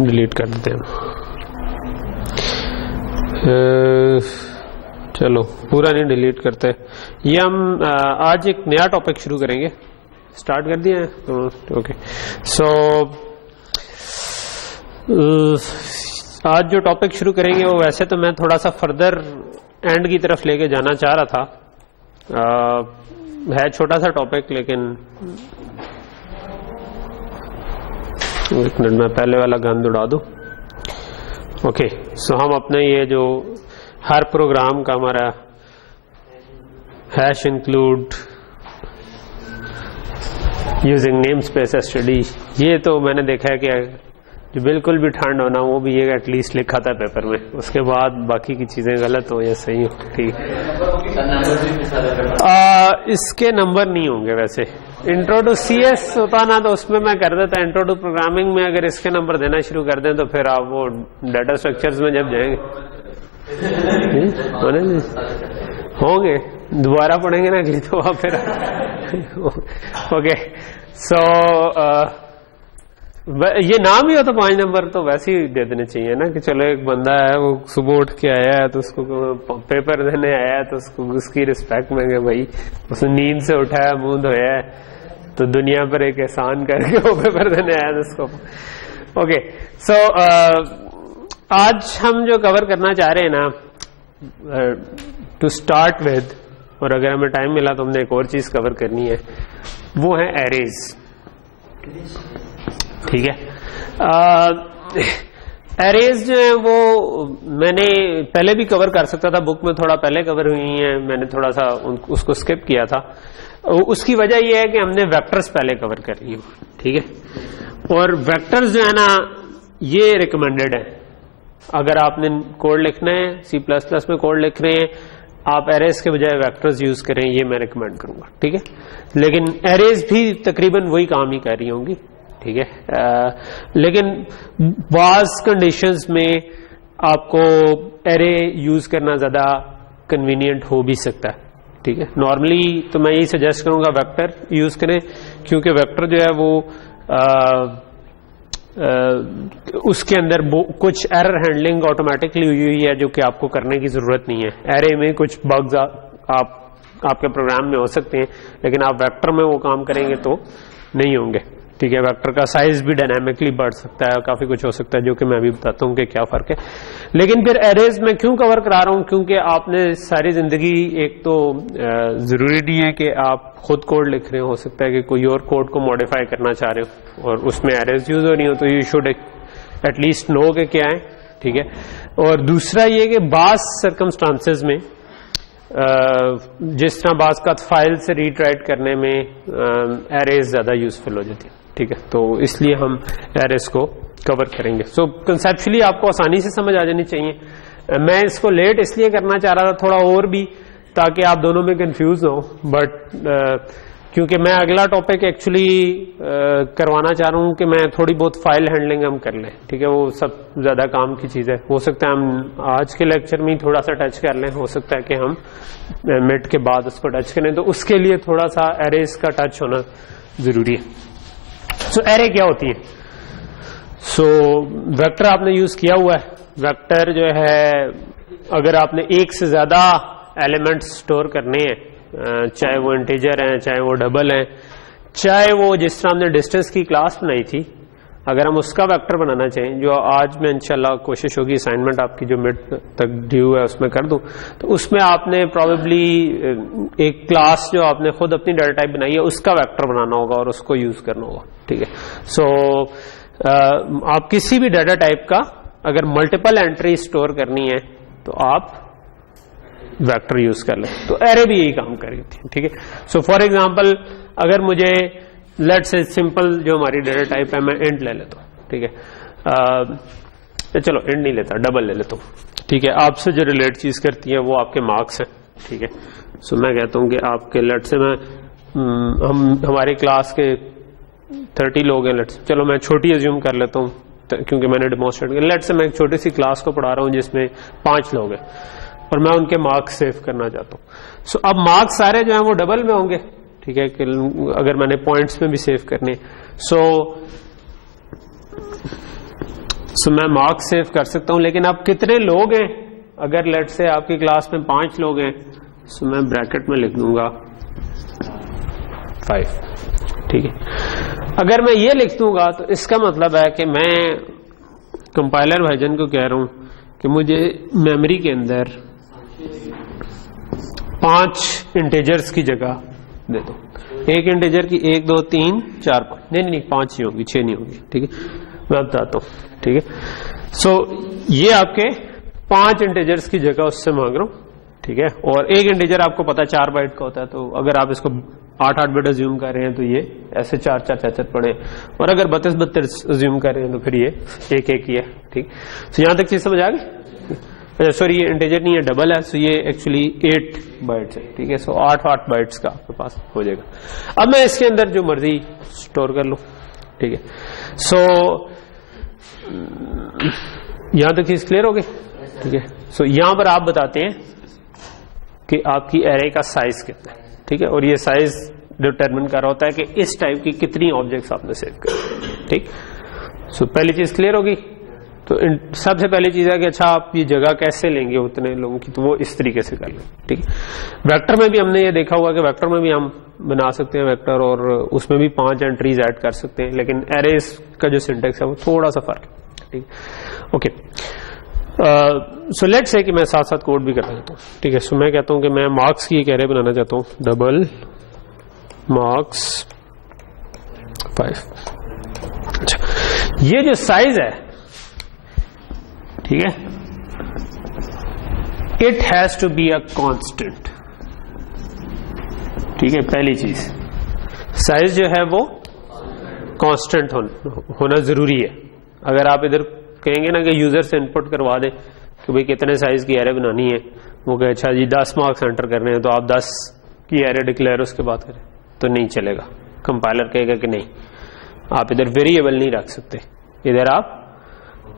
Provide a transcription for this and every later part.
Delete कर देते हैं। चलो पूरा नहीं डिलीट करते। ये हम आज एक नया टॉपिक शुरू करेंगे। स्टार्ट कर दिया है तो ओके। सो आज जो टॉपिक शुरू करेंगे वो वैसे तो मैं थोड़ा सा फर्दर एंड की तरफ लेके जाना चाह रहा था। है छोटा सा टॉपिक, लेकिन एक मिनट में पहले वाला गंद उड़ा दूं। ओके, सो हम अपने ये जो हर प्रोग्राम का हमारा hash include using name space STD, ये तो मैंने देखा है कि जो बिल्कुल भी ठंड होना वो भी ये एटलीस्ट लिखा था पेपर में, उसके बाद बाकी की चीजें गलत हो या सही हो। ठीक, इसके नंबर नहीं होंगे वैसे। इंट्रो टू सीएस होता ना तो उसमें मैं कर देता। इंट्रो टू प्रोग्रामिंग में अगर इसके नंबर देना शुरू कर दें तो फिर आप वो डाटा स्ट्रक्चर्स में जब जाएंगे होंगे, दोबारा पढ़ेंगे ना कि तो आप फिर ओके। सो ये नाम ही हो तो 5 नंबर तो वैसे ही दे देने चाहिए ना, कि चलो एक बंदा है वो सुबह उठ के आया है तो उसको पेपर देने आया है तो उसको उसकी रिस्पेक्ट में गए भाई, उसने नींद से उठाया, मुंह धोया है तो दुनिया पर एक एहसान करके वो पेपर देने आया था उसको। ओके, सो आज हम जो कवर करना चाह रहे हैं ना, टू स्टार्ट विद, और अगर हमें टाइम मिला तो हमने एक और चीज कवर करनी है, वो है एरेज। ठीक है, एरेज जो है वो मैंने पहले भी कवर कर सकता था, बुक में थोड़ा पहले कवर हुई है, मैंने थोड़ा सा उसको स्किप किया था। उसकी वजह यह है कि हमने वेक्टर्स पहले कवर कर लिए। ठीक है, और वेक्टर्स जो है ना ये रिकमेंडेड है। अगर आपने कोड लिखना है, C++ में कोड लिख रहे हैं, आप एरेज के बजाय वेक्टर्स यूज करें, ये मैं रिकमेंड करूंगा। ठीक है, लेकिन एरेज भी तकरीबन वही काम ही कर रही होंगी। ठीक है, लेकिन बाज कंडीशंस में आपको एरे यूज करना ज्यादा कन्वीनियंट हो भी सकता है। ठीक है, नॉर्मली तो मैं यही सजेस्ट करूंगा वेक्टर यूज करें, क्योंकि वेक्टर जो है वो उसके अंदर कुछ एरर हैंडलिंग ऑटोमेटिकली हुई हुई है जो कि आपको करने की जरूरत नहीं है। एरे में कुछ बग्स आपके प्रोग्राम में हो सकते हैं, लेकिन आप वेक्टर में वो काम करेंगे तो नहीं होंगे। ठीक है, वेक्टर का साइज भी डायनामिकली बढ़ सकता है, काफी कुछ हो सकता है, जो कि मैं अभी बताता हूँ कि क्या फर्क है। लेकिन फिर एरेज में क्यों कवर करा रहा हूँ, क्योंकि आपने सारी जिंदगी, एक तो जरूरी नहीं है कि आप खुद कोड लिख रहे हो सकता है कि कोई और कोड को मॉडिफाई करना चाह रहे हो और उसमें एरेज यूज हो रही हो, तो यू शुड एटलीस्ट नो के क्या है। ठीक है, और दूसरा ये कि बास सर्कमस्टांसेस में जिस तरह बास का फाइल से रीड राइट करने में एरेज ज्यादा यूजफुल हो जाती है। ठीक है, तो इसलिए हम एरेज को कवर करेंगे। सो कंसेप्चुअली आपको आसानी से समझ आ जानी चाहिए। मैं इसको लेट इसलिए करना चाह रहा था थोड़ा और भी, ताकि आप दोनों में कंफ्यूज ना हो, बट क्योंकि मैं अगला टॉपिक एक्चुअली करवाना चाह रहा हूं कि मैं थोड़ी बहुत फाइल हैंडलिंग हम कर लें। ठीक है, वो सब ज्यादा काम की चीज है। हो सकता है हम आज के लेक्चर में ही थोड़ा सा टच कर लें, हो सकता है कि हम मिड के बाद उसको टच करें, तो उसके लिए थोड़ा सा एरेज का टच होना जरूरी है। सो एरे क्या होती है? सो वेक्टर आपने यूज किया हुआ है। वेक्टर जो है, अगर आपने एक से ज्यादा एलिमेंट्स स्टोर करने हैं, चाहे वो इंटीजर हैं, चाहे वो डबल हैं, चाहे वो जिस तरह हमने डिस्टेंस की क्लास बनाई थी, अगर हम उसका वेक्टर बनाना चाहें, जो आज मैं इंशाल्लाह कोशिश होगी असाइनमेंट आपकी जो मिड तक ड्यू है उसमें कर दूं, तो उसमें आपने प्रोबेबली एक क्लास जो आपने खुद अपनी डाटा टाइप बनाई है उसका वेक्टर बनाना होगा और उसको यूज करना होगा। ठीक है, सो आप किसी भी डाटा टाइप का अगर मल्टीपल एंट्री स्टोर करनी है तो आप वेक्टर यूज कर लें, तो एरे भी यही काम करेगी। ठीक है, सो फॉर एग्जांपल अगर मुझे लेट्स से सिंपल जो हमारी डाटा टाइप है मैं इंट ले लेता हूं। ठीक है, चलो इंट नहीं लेता, डबल ले लेता हूं। ठीक है, आपसे जो रिलेट चीज करती है वो आपके मार्क्स हैं। ठीक है, सो मैं कहता हूं कि आपके लेट से मैं हमारे क्लास के 30 लोग हैं, लेट्स, चलो मैं छोटी अज्यूम कर लेता हूं क्योंकि मैंने डेमोन्स्ट्रेट किया। लेट्स से मैं एक छोटी सी क्लास को पढ़ा रहा हूं जिसमें 5 लोग हैं और मैं उनके मार्क्स सेव करना चाहता हूं। सो अब मार्क्स सारे जो हैं वो डबल में होंगे। ठीक है, कि अगर मैंने पॉइंट्स में भी सेव करने, सो सो मैं मार्क्स सेव कर सकता हूं, लेकिन अब कितने लोग हैं, अगर लेट से आपकी क्लास में 5 लोग हैं, सो मैं ब्रैकेट में लिख दूंगा 5, ठीक है। अगर मैं ये लिख दूंगा तो इसका मतलब है कि मैं कंपाइलर वर्जन को कह रहा हूं कि मुझे मेमोरी के अंदर 5 इंटीजर्स की जगह दे दो। एक इंटीजर की 1 2 3 4 5, नहीं 5 ही होगी, 6 नहीं होगी, ठीक है, मैं बताता हूं, ठीक है। सो ये आपके 5 इंटीजर्स की जगह उससे मांग रहा हूं, ठीक है। और एक इंटीजर आपको पता है 4 बाइट का होता है, तो अगर आप इसको 8 बिट अज्यूम कर रहे हैं तो ये ऐसे 4 4 4 4 पड़े, और अगर 32 32 अज्यूम कर रहे हैं तो फिर ये 1 1 ही है, ठीक। तो यहां तक चीज समझ आ गई। अच्छा सॉरी, ये इंटीजर नहीं है, डबल है, सो ये एक्चुअली 8 बाइट्स है, ठीक है। सो 8 बाइट्स का आपके पास हो जाएगा। अब मैं इसके अंदर जो मर्जी स्टोर कर लूं, ठीक है। सो यहां तक चीज क्लियर हो गई, ठीक है। सो यहां पर आप बताते हैं कि आपकी एरे का साइज कितना है, ठीक है, और ये साइज डिटरमिन कर रहा होता है कि इस टाइप की कितनी ऑब्जेक्ट्स आपने सेव कर, ठीक। सो पहली चीज क्लियर होगी। तो सबसे पहली चीज है कि अच्छा आप ये जगह कैसे लेंगे उतने लोगों की, तो वो इस तरीके से कर लें, ठीक है। वेक्टर में भी हमने ये देखा हुआ कि वेक्टर में भी हम बना सकते हैं वेक्टर, और उसमें भी 5 एंट्रीज ऐड कर सकते हैं, लेकिन एरेज का जो सिंटेक्स है वो थोड़ा सा फर्क है, ठीक। ओके, सो लेट्स से कि मैं साथ साथ कोड भी करना चाहता हूँ, ठीक है। सो मैं कहता हूं कि मैं मार्क्स की एक एरे बनाना चाहता हूँ, डबल मार्क्स 5। अच्छा, ये जो साइज है, ठीक है, it has to be a constant, ठीक है। पहली चीज, साइज जो है वो कांस्टेंट होना जरूरी है। अगर आप इधर कहेंगे ना कि यूजर से इनपुट करवा दे कि भाई कितने साइज की एरे बनानी है, वो कहे अच्छा जी 10 मार्क्स एंटर करने हैं, तो आप 10 की एरे डिक्लेयर उसके बाद करें, तो नहीं चलेगा। कंपाइलर कहेगा कि नहीं, आप इधर वेरिएबल नहीं रख सकते, इधर आप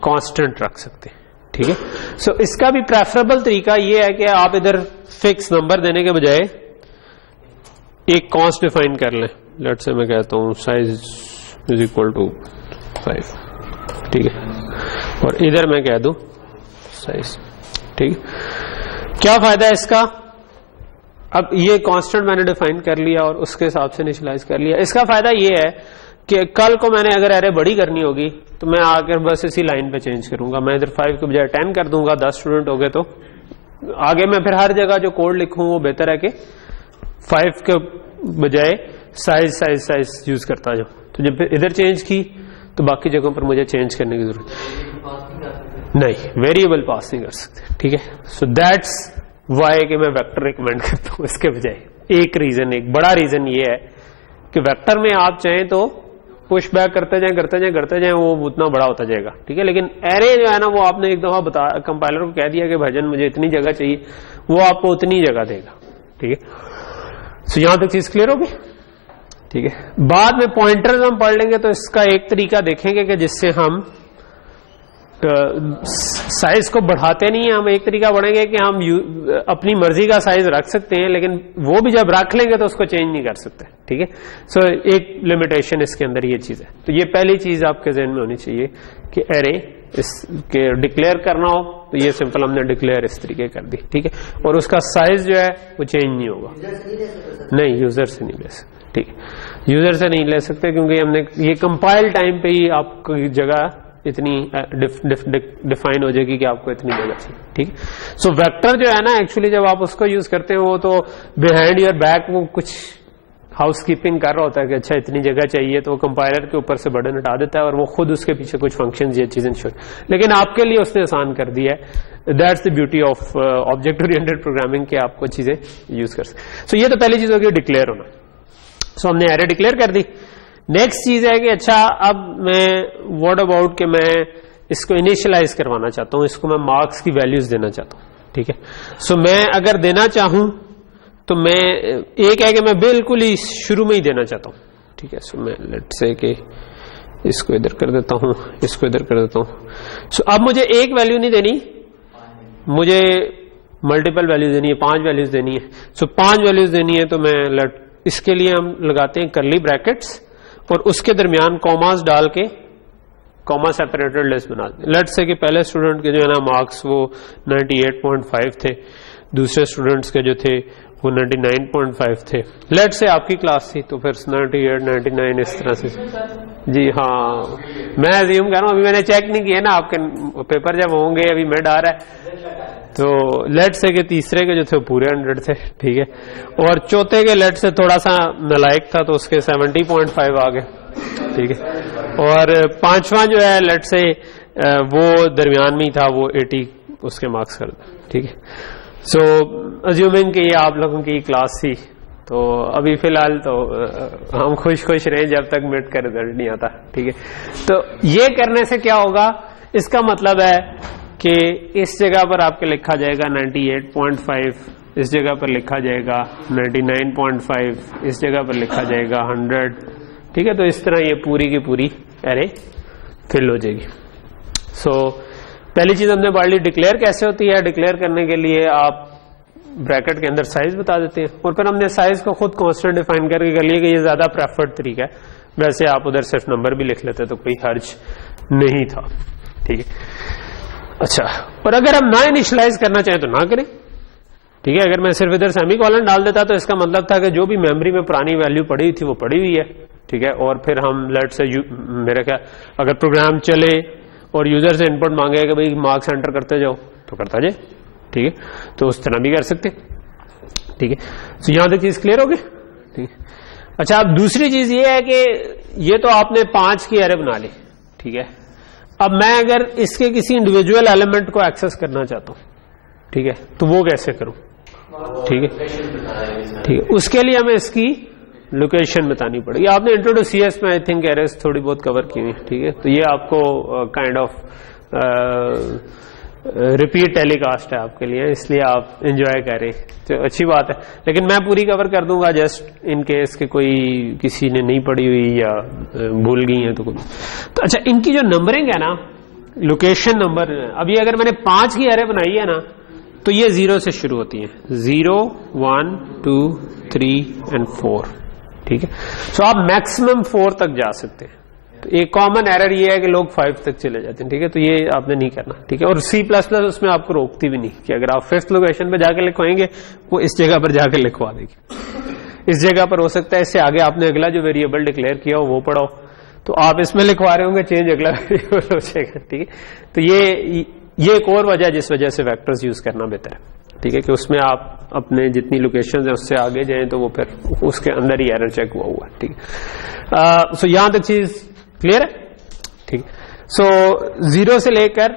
कांस्टेंट रख सकते हैं, ठीक है। सो इसका भी प्रेफरेबल तरीका ये है कि आप इधर फिक्स नंबर देने के बजाय एक कॉन्स्ट डिफाइन कर लें। लेट्स से मैं कहता हूं साइज इज इक्वल टू 5, ठीक है, और इधर मैं कह दूं साइज, ठीक। क्या फायदा है इसका? अब ये कांस्टेंट मैंने डिफाइन कर लिया और उसके हिसाब से इनिशियलाइज कर लिया। इसका फायदा ये है कि कल को मैंने अगर एरे बड़ी करनी होगी तो मैं आकर बस इसी लाइन पे चेंज करूंगा। मैं इधर 5 के बजाय 10 कर दूंगा, 10 स्टूडेंट हो गए, तो आगे मैं फिर हर जगह जो कोड लिखूं वो बेहतर है कि 5 के बजाय साइज साइज साइज यूज करता जाऊं। तो जब इधर चेंज की तो बाकी जगहों पर मुझे चेंज करने की जरूरत नहीं, वेरिएबल पास नहीं कर सकते, ठीक है। सो दैट्स वाई कि मैं वेक्टर रिकमेंड करता हूं इसके बजाय। एक रीजन, एक बड़ा रीजन ये है कि वेक्टर में आप चाहें तो पुश बैक करते जाएं, वो उतना बड़ा होता जाएगा, ठीक है। लेकिन एरे जो है ना, वो आपने एक दफा बता कंपाइलर को कह दिया कि भजन मुझे इतनी जगह चाहिए, वो आपको उतनी जगह देगा, ठीक है। सो यहां तक चीज क्लियर होगी, ठीक है। बाद में पॉइंटर्स हम पढ़ लेंगे, तो इसका एक तरीका देखेंगे कि जिससे हम साइज को बढ़ाते नहीं है। हम एक तरीका बढ़ेंगे कि हम अपनी मर्जी का साइज रख सकते हैं, लेकिन वो भी जब रख लेंगे तो उसको चेंज नहीं कर सकते, ठीक है। सो एक लिमिटेशन इसके अंदर ये चीज है। तो ये पहली चीज आपके जहन में होनी चाहिए कि एरे इसके डिक्लेयर करना हो तो ये सिंपल हमने डिक्लेयर इस तरीके कर दी, ठीक है। और उसका साइज जो है वो चेंज नहीं होगा, नहीं, यूजर से नहीं ले सकते, ठीक है। यूजर से नहीं ले सकते क्योंकि हमने ये कंपाइल टाइम पे ही आपकी जगह इतनी डिफाइन हो जाएगी कि आपको इतनी जगह चाहिए, ठीक। सो वेक्टर जो है ना, एक्चुअली जब आप उसको यूज करते हो वो तो बिहाइंड योर बैक वो कुछ हाउसकीपिंग कर रहा होता है कि अच्छा इतनी जगह चाहिए, तो वो कंपाइलर के ऊपर से बर्डन हटा देता है और वो खुद उसके पीछे कुछ फंक्शंस ये चीजें छोड़, लेकिन आपके लिए उसने आसान कर दिया है। That's the beauty of object oriented programming कि आपको चीजें यूज कर सकते। सो ये तो पहली चीज होगी डिक्लेयर होना। सो हमने एरे डिक्लेयर कर दी। नेक्स्ट चीज है कि अच्छा अब मैं व्हाट अबाउट कि मैं इसको इनिशियलाइज करवाना चाहता हूं, इसको मैं मार्क्स की वैल्यूज देना चाहता हूं, ठीक है। सो मैं अगर देना चाहूं तो मैं एक है कि मैं बिल्कुल ही शुरू में ही देना चाहता हूं, ठीक है। सो मैं लेट्स से कि इसको इधर कर देता हूं, इसको इधर कर देता हूं। सो अब मुझे एक वैल्यू नहीं देनी, मुझे मल्टीपल वैल्यूज देनी है, 5 वैल्यूज देनी है। सो 5 वैल्यूज देनी है तो मैं इसके लिए हम लगाते हैं कर्ली ब्रैकेट्स और उसके दरमियान कॉमास डाल के कॉमा सेपरेटेड लिस्ट बना दें। लेट्स से कि पहले स्टूडेंट के जो है ना मार्क्स वो 98.5 थे, दूसरे स्टूडेंट्स के जो थे वो 99.5 थे। लेट्स से आपकी क्लास थी तो फिर 98, 99 इस तरह से। जी हाँ, मैं अज्यूम कर रहा हूँ, अभी मैंने चेक नहीं किया ना, आपके पेपर जब होंगे अभी मिड आ रहा है। तो लेट्स से कि तीसरे के जो थे पूरे 100 थे, ठीक है, और चौथे के लेट्स से थोड़ा सा नालायक था तो उसके 70.5 आ गए, ठीक है, और पांचवा जो है लेट्स से वो दरमियान में ही था, वो 80 उसके मार्क्स कर दे, ठीक है। सो अज्यूमिंग कि ये आप लोगों की क्लास थी, तो अभी फिलहाल तो हम खुश खुश रहे जब तक मिड का रिजल्ट नहीं आता, ठीक है। तो ये करने से क्या होगा, इसका मतलब है कि इस जगह पर आपके लिखा जाएगा 98.5, इस जगह पर लिखा जाएगा 99.5, इस जगह पर लिखा जाएगा 100, ठीक है। तो इस तरह ये पूरी की पूरी एरे फिल हो जाएगी। सो पहली चीज हमने पढ़ ली डिक्लेयर कैसे होती है। डिक्लेयर करने के लिए आप ब्रैकेट के अंदर साइज बता देते हैं, और फिर हमने साइज को खुद कांस्टेंट डिफाइन करके कर लिया कि ये ज्यादा प्रेफर्ड तरीका है। वैसे आप उधर सिर्फ नंबर भी लिख लेते तो कोई हर्ज नहीं था, ठीक है। अच्छा, और अगर हम ना इनिशियलाइज करना चाहें तो ना करें, ठीक है। अगर मैं सिर्फ इधर सेमीकोलन डाल देता तो इसका मतलब था कि जो भी मेमोरी में पुरानी वैल्यू पड़ी थी वो पड़ी हुई है, ठीक है। और फिर हम लेट से मेरा क्या, अगर प्रोग्राम चले और यूजर से इनपुट मांगे कि भाई मार्क्स एंटर करते जाओ तो करता जाए, ठीक है। तो उस तरह भी कर सकते, ठीक है। तो यहां तक चीज क्लियर हो गई, ठीक है। अच्छा, अब दूसरी चीज ये है कि ये तो आपने 5 की एरे बना ली, ठीक है। अब मैं अगर इसके किसी इंडिविजुअल एलिमेंट को एक्सेस करना चाहता हूं, ठीक है, तो वो कैसे करूं, ठीक है, ठीक है। उसके लिए हमें इसकी लोकेशन बतानी पड़ेगी। आपने इंट्रो टू सीएस में आई थिंक एरेस थोड़ी बहुत कवर की हुई, ठीक है। तो ये आपको काइंड ऑफ रिपीट टेलीकास्ट है आपके लिए, इसलिए आप एंजॉय करें तो अच्छी बात है, लेकिन मैं पूरी कवर कर दूंगा जस्ट इन केस के कोई किसी ने नहीं पढ़ी हुई या भूल गई है तो कुछ। तो अच्छा, इनकी जो नंबरिंग है ना, लोकेशन नंबर, अभी अगर मैंने 5 की एरे बनाई है ना तो ये 0 से शुरू होती है, 0, 1, 2, 3 एंड 4, ठीक है। सो आप मैक्सिमम 4 तक जा सकते हैं। तो एक कॉमन एरर ये है कि लोग 5 तक चले जाते हैं, ठीक है। तो ये आपने नहीं करना, ठीक है। और C++ उसमें आपको रोकती भी नहीं कि अगर आप 5th लोकेशन पे जाकर लिखवाएंगे वो इस जगह पर जाकर लिखवा देगी, इस जगह पर हो सकता है इससे आगे आपने अगला जो वेरिएबल डिक्लेयर किया हो वो पढ़ो, तो आप इसमें लिखवा रहे होंगे चेंज अगला वेरिएबल हो जाएगा, ठीक है। तो ये एक और वजह जिस वजह से वेक्टर्स यूज करना बेहतर है, ठीक है, कि उसमें आप अपने जितनी लोकेशन है उससे आगे जाएं तो वो फिर उसके अंदर ही एरर चेक हुआ है, ठीक है। सो यहां तक चीज क्लियर है, ठीक है। सो 0 से लेकर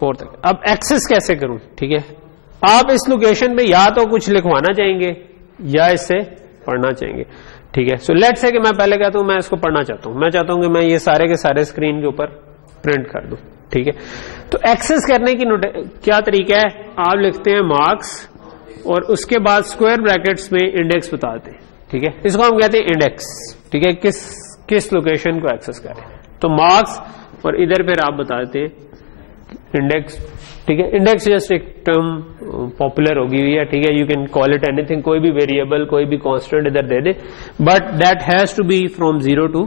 4 तक अब एक्सेस कैसे करूं, ठीक है। आप इस लोकेशन पे या तो कुछ लिखवाना चाहेंगे या इससे पढ़ना चाहेंगे, ठीक है। सो लेट्स से कि मैं पहले कहता हूं मैं इसको पढ़ना चाहता हूं, मैं चाहता हूं कि मैं ये सारे के सारे स्क्रीन के ऊपर प्रिंट कर दूं, ठीक है। तो एक्सेस करने की क्या तरीका है, आप लिखते हैं मार्क्स और उसके बाद स्क्वायर ब्रैकेट्स में इंडेक्स बताते हैं, ठीक है। इसको हम कहते हैं इंडेक्स, ठीक है, किस लोकेशन को एक्सेस करें। तो मार्क्स और इधर फिर आप बताते हैं इंडेक्स, ठीक है। इंडेक्स जस्ट एक टर्म पॉपुलर होगी हुई है, ठीक है। You can call it anything, कोई भी वेरिएबल कोई भी कांस्टेंट इधर दे दे, but that has to be from 0 to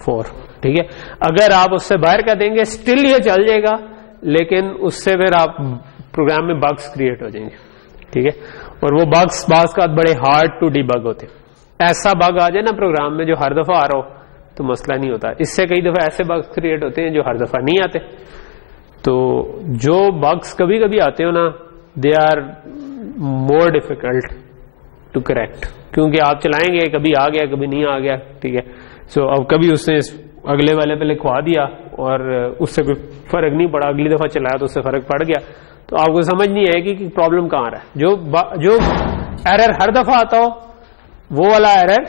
4, ठीक है। अगर आप उससे बाहर कर देंगे स्टिल ये चल जाएगा, लेकिन उससे फिर आप प्रोग्राम में बग्स क्रिएट हो जाएंगे, ठीक है। और वो बग्स बाज़ का बड़े हार्ड टू डिबग होते हैं। ऐसा बग आ जाए ना प्रोग्राम में जो हर दफा आ रहा हो तो मसला नहीं होता, इससे कई दफा ऐसे बग्स क्रिएट होते हैं जो हर दफा नहीं आते। तो जो बग्स कभी कभी आते हो ना, they are more difficult to correct, क्योंकि आप चलाएंगे कभी आ गया कभी नहीं आ गया, ठीक है। सो अब कभी उसने अगले वाले पे लिखवा दिया और उससे कोई फर्क नहीं पड़ा, अगली दफा चलाया तो उससे फर्क पड़ गया, तो आपको समझ नहीं आएगी कि प्रॉब्लम कहां रहा है। जो एरर हर दफा आता हो वो वाला एरर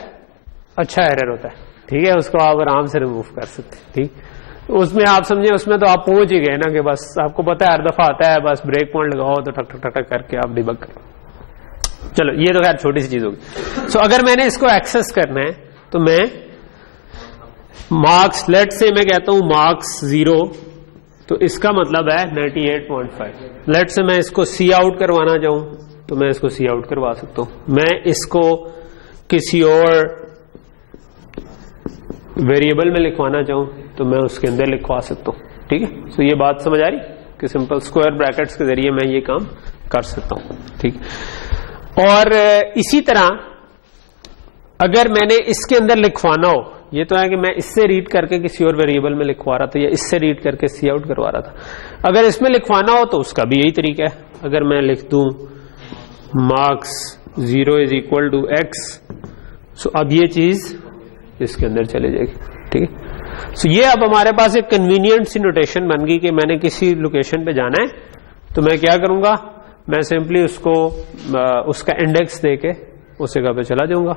अच्छा एरर होता है, ठीक है, उसको आप आराम से रिमूव कर सकते हैं, ठीक। उसमें आप समझे, उसमें तो आप पहुंच ही गए ना कि बस आपको पता है हर दफा आता है, बस ब्रेक पॉइंट लगाओ तो ठक ठक ठक ठक करके आप डिबग करो। चलो ये तो खैर छोटी सी चीज होगी। सो अगर मैंने इसको एक्सेस करना है तो मैं मार्क्स, लेट से मैं कहता हूं मार्क्स 0, तो इसका मतलब है 98.5। लेट से मैं इसको सी आउट करवाना चाहूं तो मैं इसको सी आउट करवा सकता हूं। मैं इसको किसी और वेरिएबल में लिखवाना चाहूं तो मैं उसके अंदर लिखवा सकता हूं, ठीक है। तो ये बात समझ आ रही कि सिंपल स्क्वायर ब्रैकेट्स के जरिए मैं ये काम कर सकता हूं, ठीक। और इसी तरह अगर मैंने इसके अंदर लिखवाना हो, ये तो है कि मैं इससे रीड करके किसी और वेरिएबल में लिखवा रहा था या इससे रीड करके सी आउट करवा रहा था। अगर इसमें लिखवाना हो तो उसका भी यही तरीका है। अगर मैं लिख दूं marks 0 is equal to x, so अब ये चीज इसके अंदर चले जाएगी, ठीक है। सो ये अब हमारे पास एक कन्वीनियंट सी नोटेशन बन गई कि मैंने किसी लोकेशन पे जाना है तो मैं क्या करूंगा, मैं सिंपली उसको उसका इंडेक्स देके उस जगह पे चला जाऊंगा।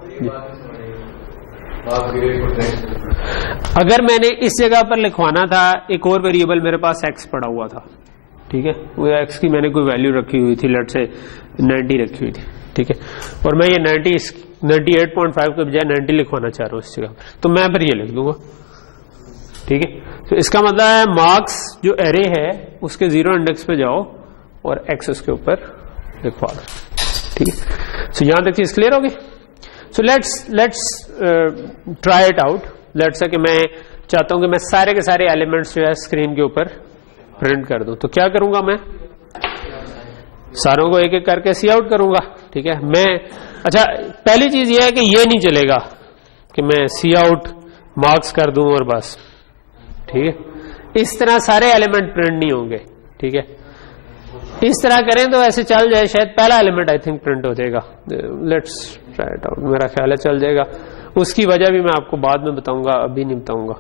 अगर मैंने इस जगह पर लिखवाना था, एक और वेरिएबल मेरे पास एक्स पड़ा हुआ था, ठीक है, वो एक्स की मैंने कोई वैल्यू रखी हुई थी, लेट से 90 रखी हुई थी, ठीक है, और मैं ये 98.5 के बजाय 90 लिखवाना चाह रहा हूँ इस जगह पर, तो मैं फिर ये लिख दूंगा, ठीक है। तो इसका मतलब है मार्क्स जो एरे है उसके 0 इंडेक्स पे जाओ और एक्स उसके ऊपर लिखवा दो, ठीक है। सो यहां तक चीज क्लियर होगी। So let's try it out. Let's say कि मैं चाहता हूं कि मैं सारे के सारे एलिमेंट्स जो है स्क्रीन के ऊपर प्रिंट कर दूं, तो क्या करूंगा, मैं सारों को एक एक करके सी आउट करूंगा, ठीक है। मैं अच्छा, पहली चीज ये है कि ये नहीं चलेगा कि मैं सी आउट मार्क्स कर दूं और बस, ठीक है। इस तरह सारे एलिमेंट प्रिंट नहीं होंगे, ठीक है। इस तरह करें तो ऐसे चल जाए, शायद पहला एलिमेंट आई थिंक प्रिंट हो जाएगा। लेट्स ट्राई इट आउट, मेरा ख्याल है चल जाएगा। उसकी वजह भी मैं आपको बाद में बताऊंगा, अभी नहीं बताऊंगा,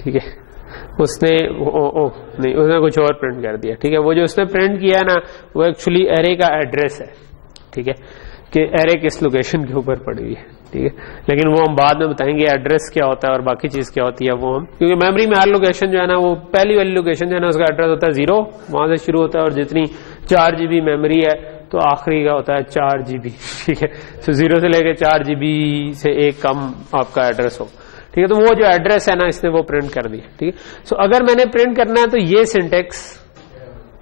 ठीक है। उसने नहीं, उसने कुछ और प्रिंट कर दिया, ठीक है। वो जो उसने प्रिंट किया ना, वो एक्चुअली एरे का एड्रेस है, ठीक है, कि एरे किस लोकेशन के ऊपर पड़ी हुई है, ठीक है। लेकिन वो हम बाद में बताएंगे एड्रेस क्या होता है और बाकी चीज क्या होती है वो हम, क्योंकि मेमोरी में हर लोकेशन जो है ना, वो पहली वाली लोकेशन जो है ना उसका एड्रेस होता है 0, वहां से शुरू होता है, और जितनी 4 GB मेमोरी है तो आखिरी का होता है 4 GB, ठीक है। तो 0 से लेके 4 GB से एक कम आपका एड्रेस हो, ठीक है। तो वो जो एड्रेस है ना, इसने वो प्रिंट कर दिया, ठीक है। सो अगर मैंने प्रिंट करना है तो ये सिंटेक्स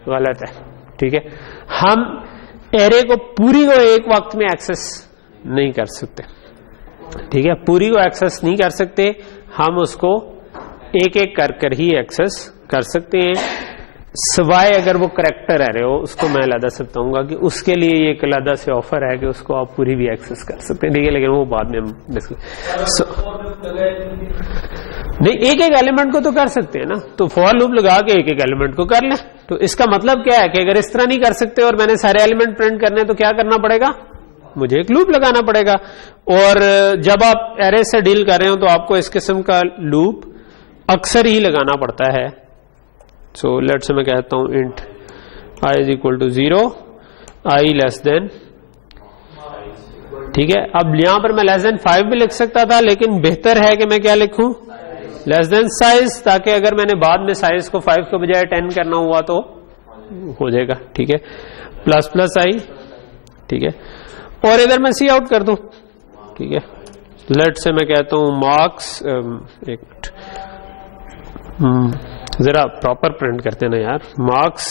गलत है, ठीक है। हम एरे को पूरी को एक वक्त में एक्सेस नहीं कर सकते, ठीक है। पूरी को एक्सेस नहीं कर सकते, हम उसको एक एक कर ही एक्सेस कर सकते हैं, सिवाय अगर वो करेक्टर एरे हो, उसको मैं अलग से बताऊंगा कि उसके लिए एक अलग से ऑफर है कि उसको आप पूरी भी एक्सेस कर सकते हैं, ठीक है। लेकिन वो बाद में हम डिस्कस नहीं, एक एक एलिमेंट को तो कर सकते हैं ना, तो फॉर लूप लगा के एक एक एलिमेंट को कर लें। तो इसका मतलब क्या है कि अगर इस तरह नहीं कर सकते और मैंने सारे एलिमेंट प्रिंट करने, तो क्या करना पड़ेगा, मुझे एक लूप लगाना पड़ेगा। और जब आप एरे से डील कर रहे हो तो आपको इस किस्म का लूप अक्सर ही लगाना पड़ता है। सो लेट्स से मैं कहता हूं int i is equal to 0, i less than, ठीक है। अब यहां पर मैं लेस देन 5 भी लिख सकता था, लेकिन बेहतर है कि मैं क्या लिखूं, लेस देन साइज, ताकि अगर मैंने बाद में साइज को 5 के बजाय 10 करना हुआ तो हो जाएगा, ठीक है। प्लस प्लस i, ठीक है। और इधर मैं सी आउट कर दूं, ठीक है। लेट से मैं कहता हूं मार्क्स, एक जरा प्रॉपर प्रिंट करते ना यार, मार्क्स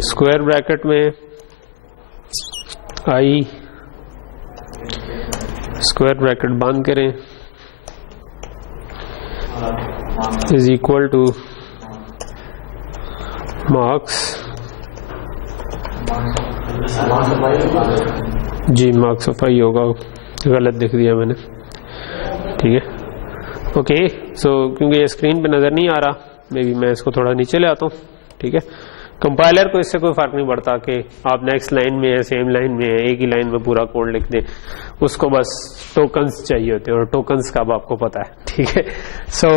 स्क्वायर ब्रैकेट में i स्क्वायर ब्रैकेट बंद करें इज इक्वल टू मार्क्स, जी मार्क्स ऑफ i होगा, गलत लिख दिया मैंने, ठीक है। ओके, सो क्योंकि ये स्क्रीन पे नजर नहीं आ रहा, मे बी मैं इसको थोड़ा नीचे ले आता हूँ, ठीक है। कंपाइलर को इससे कोई फर्क नहीं पड़ता कि आप नेक्स्ट लाइन में है, सेम लाइन में है, एक ही लाइन में पूरा कोड लिख दें, उसको बस टोकन्स चाहिए होते हैं, और टोकन्स का अब आपको पता है, ठीक है। सो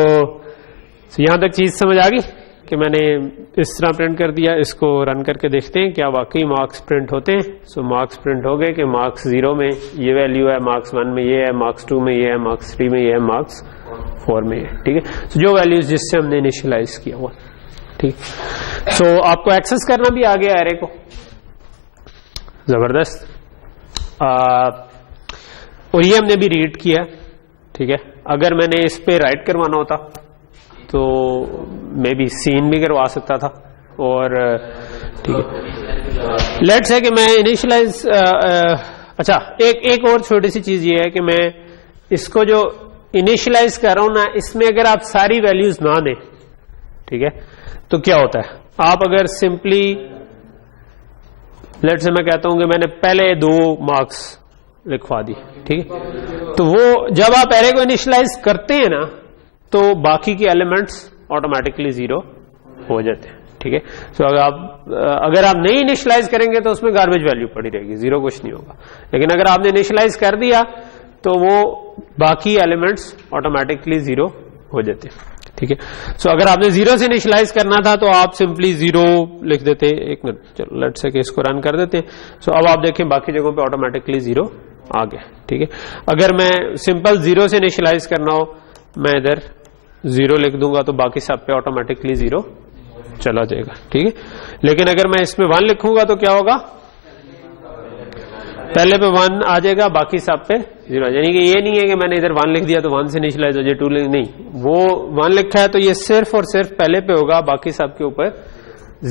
यहां तक चीज समझ आ गई कि मैंने इस तरह प्रिंट कर दिया। इसको रन करके देखते हैं क्या वाकई मार्क्स प्रिंट होते हैं। सो मार्क्स प्रिंट हो गए कि मार्क्स 0 में ये वैल्यू है, मार्क्स 1 में ये है, मार्क्स 2 में ये है, मार्क्स 3 में ये है, मार्क्स 4 में है, ठीक है। सो जो वैल्यूज जिससे हमने इनिशियलाइज किया हुआ, ठीक। सो आपको एक्सेस करना भी आ गया एरे को, जबरदस्त। और ये हमने भी रीड किया, ठीक है। अगर मैंने इस पे राइट करवाना होता तो मे बी सीन भी करवा सकता था, और ठीक है। लेट्स है कि मैं इनिशियलाइज, अच्छा एक और छोटी सी चीज ये है कि मैं इसको जो इनिशियलाइज कर रहा हूं ना, इसमें अगर आप सारी वैल्यूज ना दें, ठीक है, तो क्या होता है, आप अगर सिंपली लेट से मैं कहता हूं कि मैंने पहले 2 मार्क्स लिखवा दी, ठीक है, तो वो जब आप एरे को इनिशियलाइज करते हैं ना, तो बाकी के एलिमेंट्स ऑटोमेटिकली 0 हो जाते हैं, ठीक है। सो अगर आप नहीं इनिशियलाइज करेंगे तो उसमें गार्बेज वैल्यू पड़ी रहेगी, 0 कुछ नहीं होगा। लेकिन अगर आपने इनिशियलाइज कर दिया तो वो बाकी एलिमेंट्स ऑटोमेटिकली 0 हो जाते हैं, ठीक है। सो अगर आपने 0 से इनिशियलाइज करना था तो आप सिंपली 0 लिख देते। एक मिनट, चलो लेट्स से इसको रन कर देते हैं। सो अब आप देखें बाकी जगहों पे ऑटोमेटिकली 0 आ गया, ठीक है। अगर मैं सिंपल 0 से इनिशियलाइज करना हो, मैं इधर 0 लिख दूंगा तो बाकी सब पे ऑटोमेटिकली 0 चला जाएगा, ठीक है। लेकिन अगर मैं इसमें 1 लिखूंगा तो क्या होगा, पहले पे 1 आ जाएगा, बाकी सब पे 0। यानी कि ये नहीं है कि मैंने इधर 1 लिख दिया तो 1 से इनिशियलाइज हो जाए, 2 नहीं, वो 1 लिखा है तो ये सिर्फ और सिर्फ पहले पे होगा, बाकी सब के ऊपर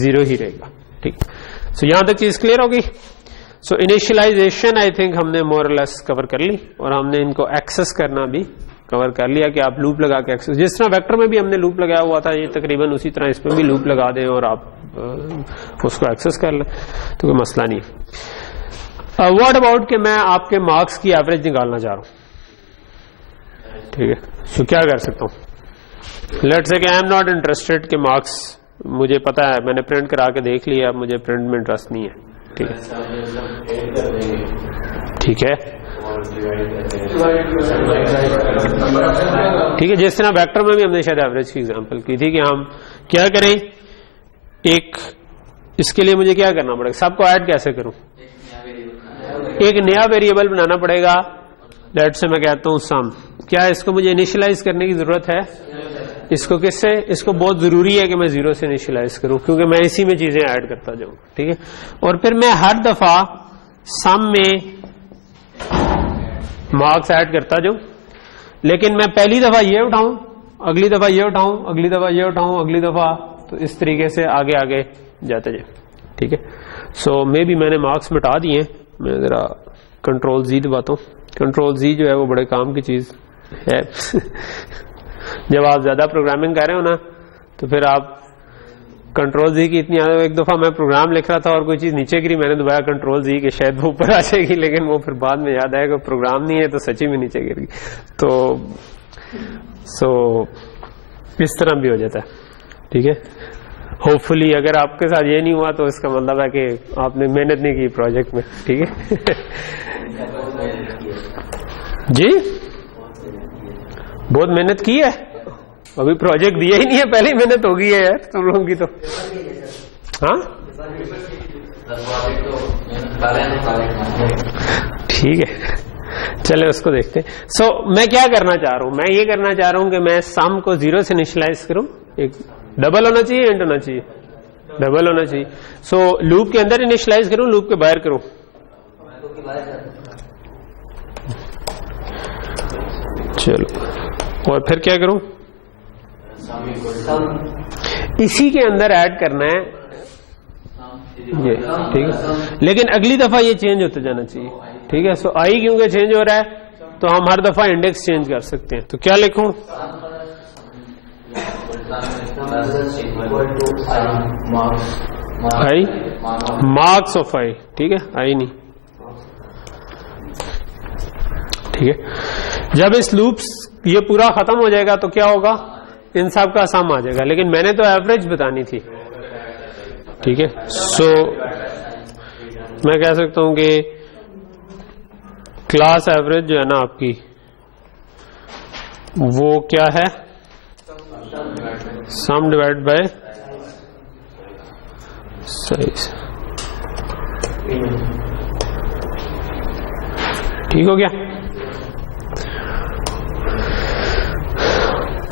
0 ही रहेगा, ठीक। सो यहां तक चीज क्लियर होगी। सो इनिशियलाइजेशन आई थिंक हमने मोर लेस कवर कर ली, और हमने इनको एक्सेस करना भी कवर कर लिया कि आप लूप लगा के एक्सेस, जिस तरह वेक्टर में भी हमने लूप लगाया हुआ था, ये तकरीबन उसी तरह इसमें भी लूप लगा दें और आप उसको एक्सेस कर लें तो कोई मसला नहीं है। व्हाट अबाउट कि मैं आपके मार्क्स की एवरेज निकालना चाह रहा हूं, ठीक है। सो क्या कर सकता हूं, लेट्स से कि आई एम नॉट इंटरेस्टेड के मार्क्स, मुझे पता है मैंने प्रिंट करा के देख लिया, मुझे प्रिंट में इंटरेस्ट नहीं है, ठीक है, ठीक है, ठीक है। जिस तरह वेक्टर में भी हमने शायद एवरेज की एग्जांपल की थी कि हम क्या करें, एक इसके लिए मुझे क्या करना पड़ेगा, सबको ऐड कैसे करूं, एक नया वेरिएबल बनाना पड़ेगा। लेट से मैं कहता हूं सम, क्या इसको मुझे इनिशियलाइज करने की जरूरत है, इसको किससे, इसको बहुत जरूरी है कि मैं 0 से इनिशियलाइज करूं, क्योंकि मैं इसी में चीजें ऐड करता जाऊं, ठीक है। और फिर मैं हर दफा सम में मार्क्स ऐड करता जाऊं, लेकिन मैं पहली दफा ये उठाऊं, अगली दफा ये उठाऊं, अगली दफा ये उठाऊं, अगली दफा, तो इस तरीके से आगे आगे जाते जाए, ठीक है। सो मे बी मैंने मार्क्स मिटा दिए, मैं जरा कंट्रोल Z दबाता हूं। कंट्रोल Z जो है वो बड़े काम की चीज है जब आप ज्यादा प्रोग्रामिंग कर रहे हो ना, तो फिर आप कंट्रोल Z की इतनी आदत, एक दफा मैं प्रोग्राम लिख रहा था और कोई चीज नीचे गिरी, मैंने दबाया कंट्रोल Z के शायद वो ऊपर आ जाएगी, लेकिन वो फिर बाद में याद आएगा प्रोग्राम नहीं है तो सच्ची में नीचे गिर गई। तो सो इस तरह भी हो जाता है, ठीक है। होपफुली अगर आपके साथ ये नहीं हुआ तो इसका मतलब है कि आपने मेहनत नहीं की प्रोजेक्ट में, ठीक है जी, बहुत मेहनत की है, अभी प्रोजेक्ट दिया ही नहीं है, पहले ही मेहनत हो गई है यार तुम लोगों की तो। हाँ ठीक है, चले उसको देखते हैं। सो मैं क्या करना चाह रहा हूं, मैं ये करना चाह रहा हूं कि मैं सम को 0 से इनिशियलाइज करूं। एक डबल होना चाहिए, इंट होना चाहिए, डबल होना चाहिए। सो लूप के अंदर इनिशियलाइज करूं, लूप के बाहर करूं, चलो, और फिर क्या करूं, इसी के अंदर ऐड करना है ये, ठीक है। लेकिन अगली दफा ये चेंज होते जाना चाहिए, ठीक है। सो आई क्योंकि चेंज हो रहा है तो हम हर दफा इंडेक्स चेंज कर सकते हैं। तो क्या लिखूं, आई मार्क्स ऑफ आई, ठीक है, आई नहीं, ठीक है। जब इस लूप ये पूरा खत्म हो जाएगा तो क्या होगा, इन सब का सम आ जाएगा, लेकिन मैंने तो एवरेज बतानी थी, ठीक है। सो मैं कह सकता हूं कि क्लास एवरेज जो है ना आपकी, वो क्या है, सम डिवाइड बाय साइज, ठीक हो गया।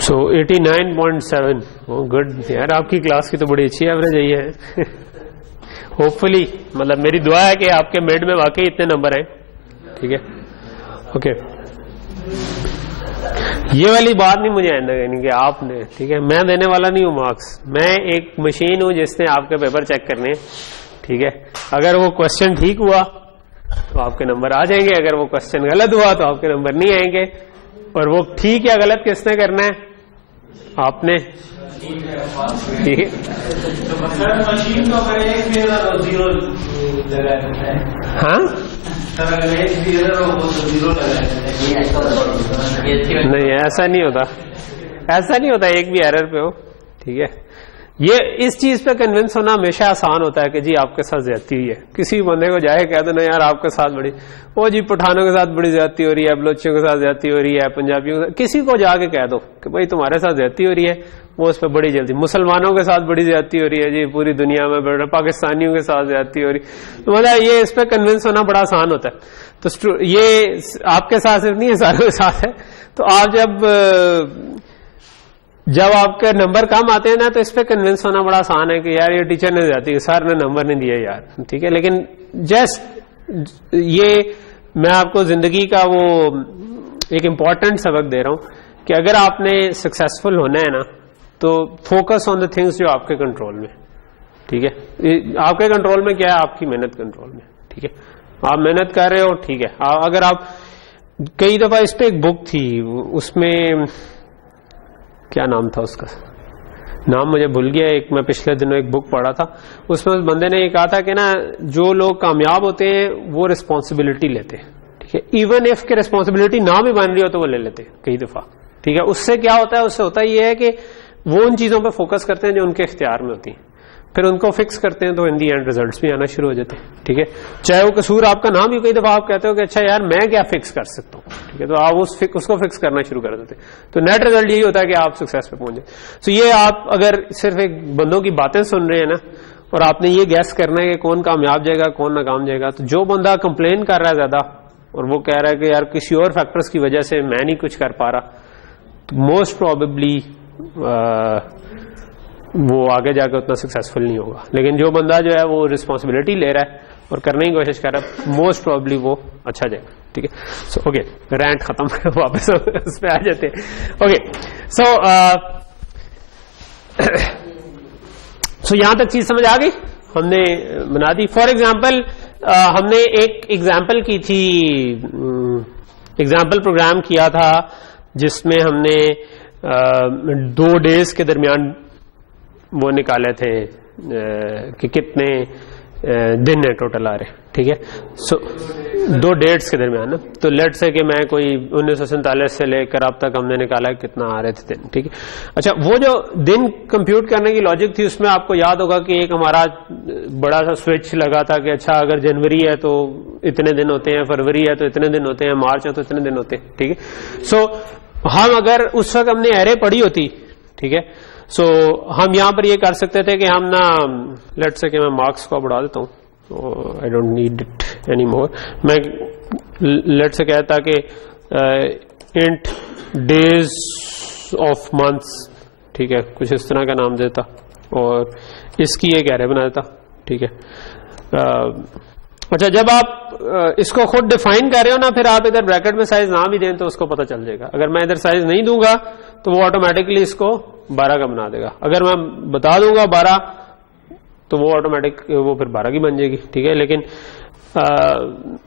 सो 89.7, गुड यार, आपकी क्लास की तो बड़ी अच्छी एवरेज आई है होपफुली, मतलब मेरी दुआ है कि आपके मिड में वाकई इतने नंबर हैं, ठीक है, ओके। ये वाली बात नहीं मुझे आइंदा कहनी कि आपने, ठीक है, मैं देने वाला नहीं हूं मार्क्स, मैं एक मशीन हूं जिसने आपके पेपर चेक करने, ठीक है। अगर वो क्वेश्चन ठीक हुआ तो आपके नंबर आ जाएंगे, अगर वो क्वेश्चन गलत हुआ तो आपके नंबर नहीं आएंगे, और वो ठीक या गलत किसने करना है? आपने। ठीक है, मशीन तो अगर एक भी एरर हो जीरो लगा देता है। हाँ सर अगर एक भी एरर हो तो जीरो लगा देता है। नहीं, ऐसा नहीं होता, ऐसा नहीं होता एक भी एरर पे हो। ठीक है, ये इस चीज पे कन्विंस होना हमेशा आसान होता है कि जी आपके साथ ज्यादती हुई है। किसी बंदे को जाए कह दो ना यार आपके साथ बड़ी, वो जी पठानों के साथ बड़ी ज्यादती हो रही है, बलोचियों के साथ ज्यादती हो रही है, पंजाबियों के साथ, किसी को जाके कह दो कि भाई तुम्हारे साथ ज्यादती हो रही है, वो उस पर बड़ी जल्दी, मुसलमानों के साथ बड़ी ज्यादती हो रही है जी, पूरी दुनिया में पाकिस्तानियों के साथ ज्यादती हो रही, तो मतलब ये इस पे कन्विंस होना बड़ा आसान होता है। तो ये आपके साथ सिर्फ नहीं है, सारों के साथ है। तो आप जब आपके नंबर कम आते हैं ना, तो इस पे कन्विंस होना बड़ा आसान है कि यार ये टीचर ने जाती है, सर ने नंबर नहीं दिया यार। ठीक है, लेकिन जस्ट ये मैं आपको जिंदगी का वो एक इम्पॉर्टेंट सबक दे रहा हूं कि अगर आपने सक्सेसफुल होना है ना, तो फोकस ऑन द थिंग्स जो आपके कंट्रोल में। ठीक है, आपके कंट्रोल में क्या है? आपकी मेहनत कंट्रोल में। ठीक है, आप मेहनत कर रहे हो, ठीक है। अगर आप कई दफा, इस पे एक बुक थी, उसमें क्या नाम था उसका, नाम मुझे भूल गया। एक मैं पिछले दिनों एक बुक पढ़ा था, उसमें उस बंदे ने ये कहा था कि ना जो लोग कामयाब होते हैं वो रिस्पॉन्सिबिलिटी लेते हैं। ठीक है, इवन इफ के रिस्पॉन्सिबिलिटी ना भी बन रही हो तो वो ले लेते हैं कई दफा। ठीक है, उससे क्या होता है? उससे होता ये है कि वो उन चीजों पर फोकस करते हैं जो उनके इख्तियार में होती हैं, फिर उनको फिक्स करते हैं, तो इन दी एंड रिजल्ट्स भी आना शुरू हो जाते हैं। ठीक है, चाहे वो कसूर आपका ना भी, कई दफा आप कहते हो कि अच्छा यार मैं क्या फिक्स कर सकता हूँ। ठीक है, तो आप उसको फिक्स करना शुरू कर देते हैं, तो नेट रिजल्ट यही होता है कि आप सक्सेस पे पहुंच जाए। तो ये आप अगर सिर्फ एक बंदों की बातें सुन रहे हैं ना, और आपने ये गैस करना है कि कौन कामयाब जाएगा कौन नाकाम जाएगा, तो जो बंदा कंप्लेन कर रहा है ज्यादा और वो कह रहा है कि यार किसी और फैक्टर्स की वजह से मैं नहीं कुछ कर पा रहा, तो मोस्ट प्रोबेबली वो आगे जाकर उतना सक्सेसफुल नहीं होगा। लेकिन जो बंदा जो है वो रिस्पॉन्सिबिलिटी ले रहा है और करने की कोशिश कर रहा है, मोस्ट प्रोबेबली वो अच्छा जाएगा। ठीक है, सो ओके, रैंट खत्म, वापस उस पे आ जाते हैं। ओके, सो यहां तक चीज समझ आ गई, हमने बना दी। फॉर एग्जाम्पल हमने एक एग्जाम्पल की थी, एग्जाम्पल प्रोग्राम किया था जिसमें हमने 2 डेज के दरमियान वो निकाले थे कि कितने दिन है टोटल आ रहे। ठीक है, सो 2 डेट्स के दरमियान ना, तो लेट से कि मैं कोई 1947 से लेकर अब तक हमने निकाला कितना आ रहे थे दिन। ठीक है, अच्छा वो जो दिन कंप्यूट करने की लॉजिक थी, उसमें आपको याद होगा कि एक हमारा बड़ा सा स्विच लगा था कि अच्छा अगर जनवरी है तो इतने दिन होते हैं, फरवरी है तो इतने दिन होते हैं, मार्च है तो इतने दिन होते हैं। ठीक है, सो हम अगर उस वक्त हमने एरे पढ़ी होती, ठीक है, सो हम यहां पर ये कर सकते थे कि हम ना लेट से कि मैं मार्क्स को बढ़ा देता हूं, I don't need it any more. मैं लेट से कहता कि इंट डेज ऑफ मंथ्स, ठीक है, कुछ इस तरह का नाम देता और इसकी एक एरे बना देता। ठीक है, अच्छा जब आप इसको खुद डिफाइन कर रहे हो ना, फिर आप इधर ब्रैकेट में साइज ना भी दें तो उसको पता चल जाएगा। अगर मैं इधर साइज नहीं दूंगा तो वो ऑटोमेटिकली इसको 12 का बना देगा। अगर मैं बता दूंगा 12 तो वो ऑटोमेटिक वो फिर 12 की बन जाएगी। ठीक है, लेकिन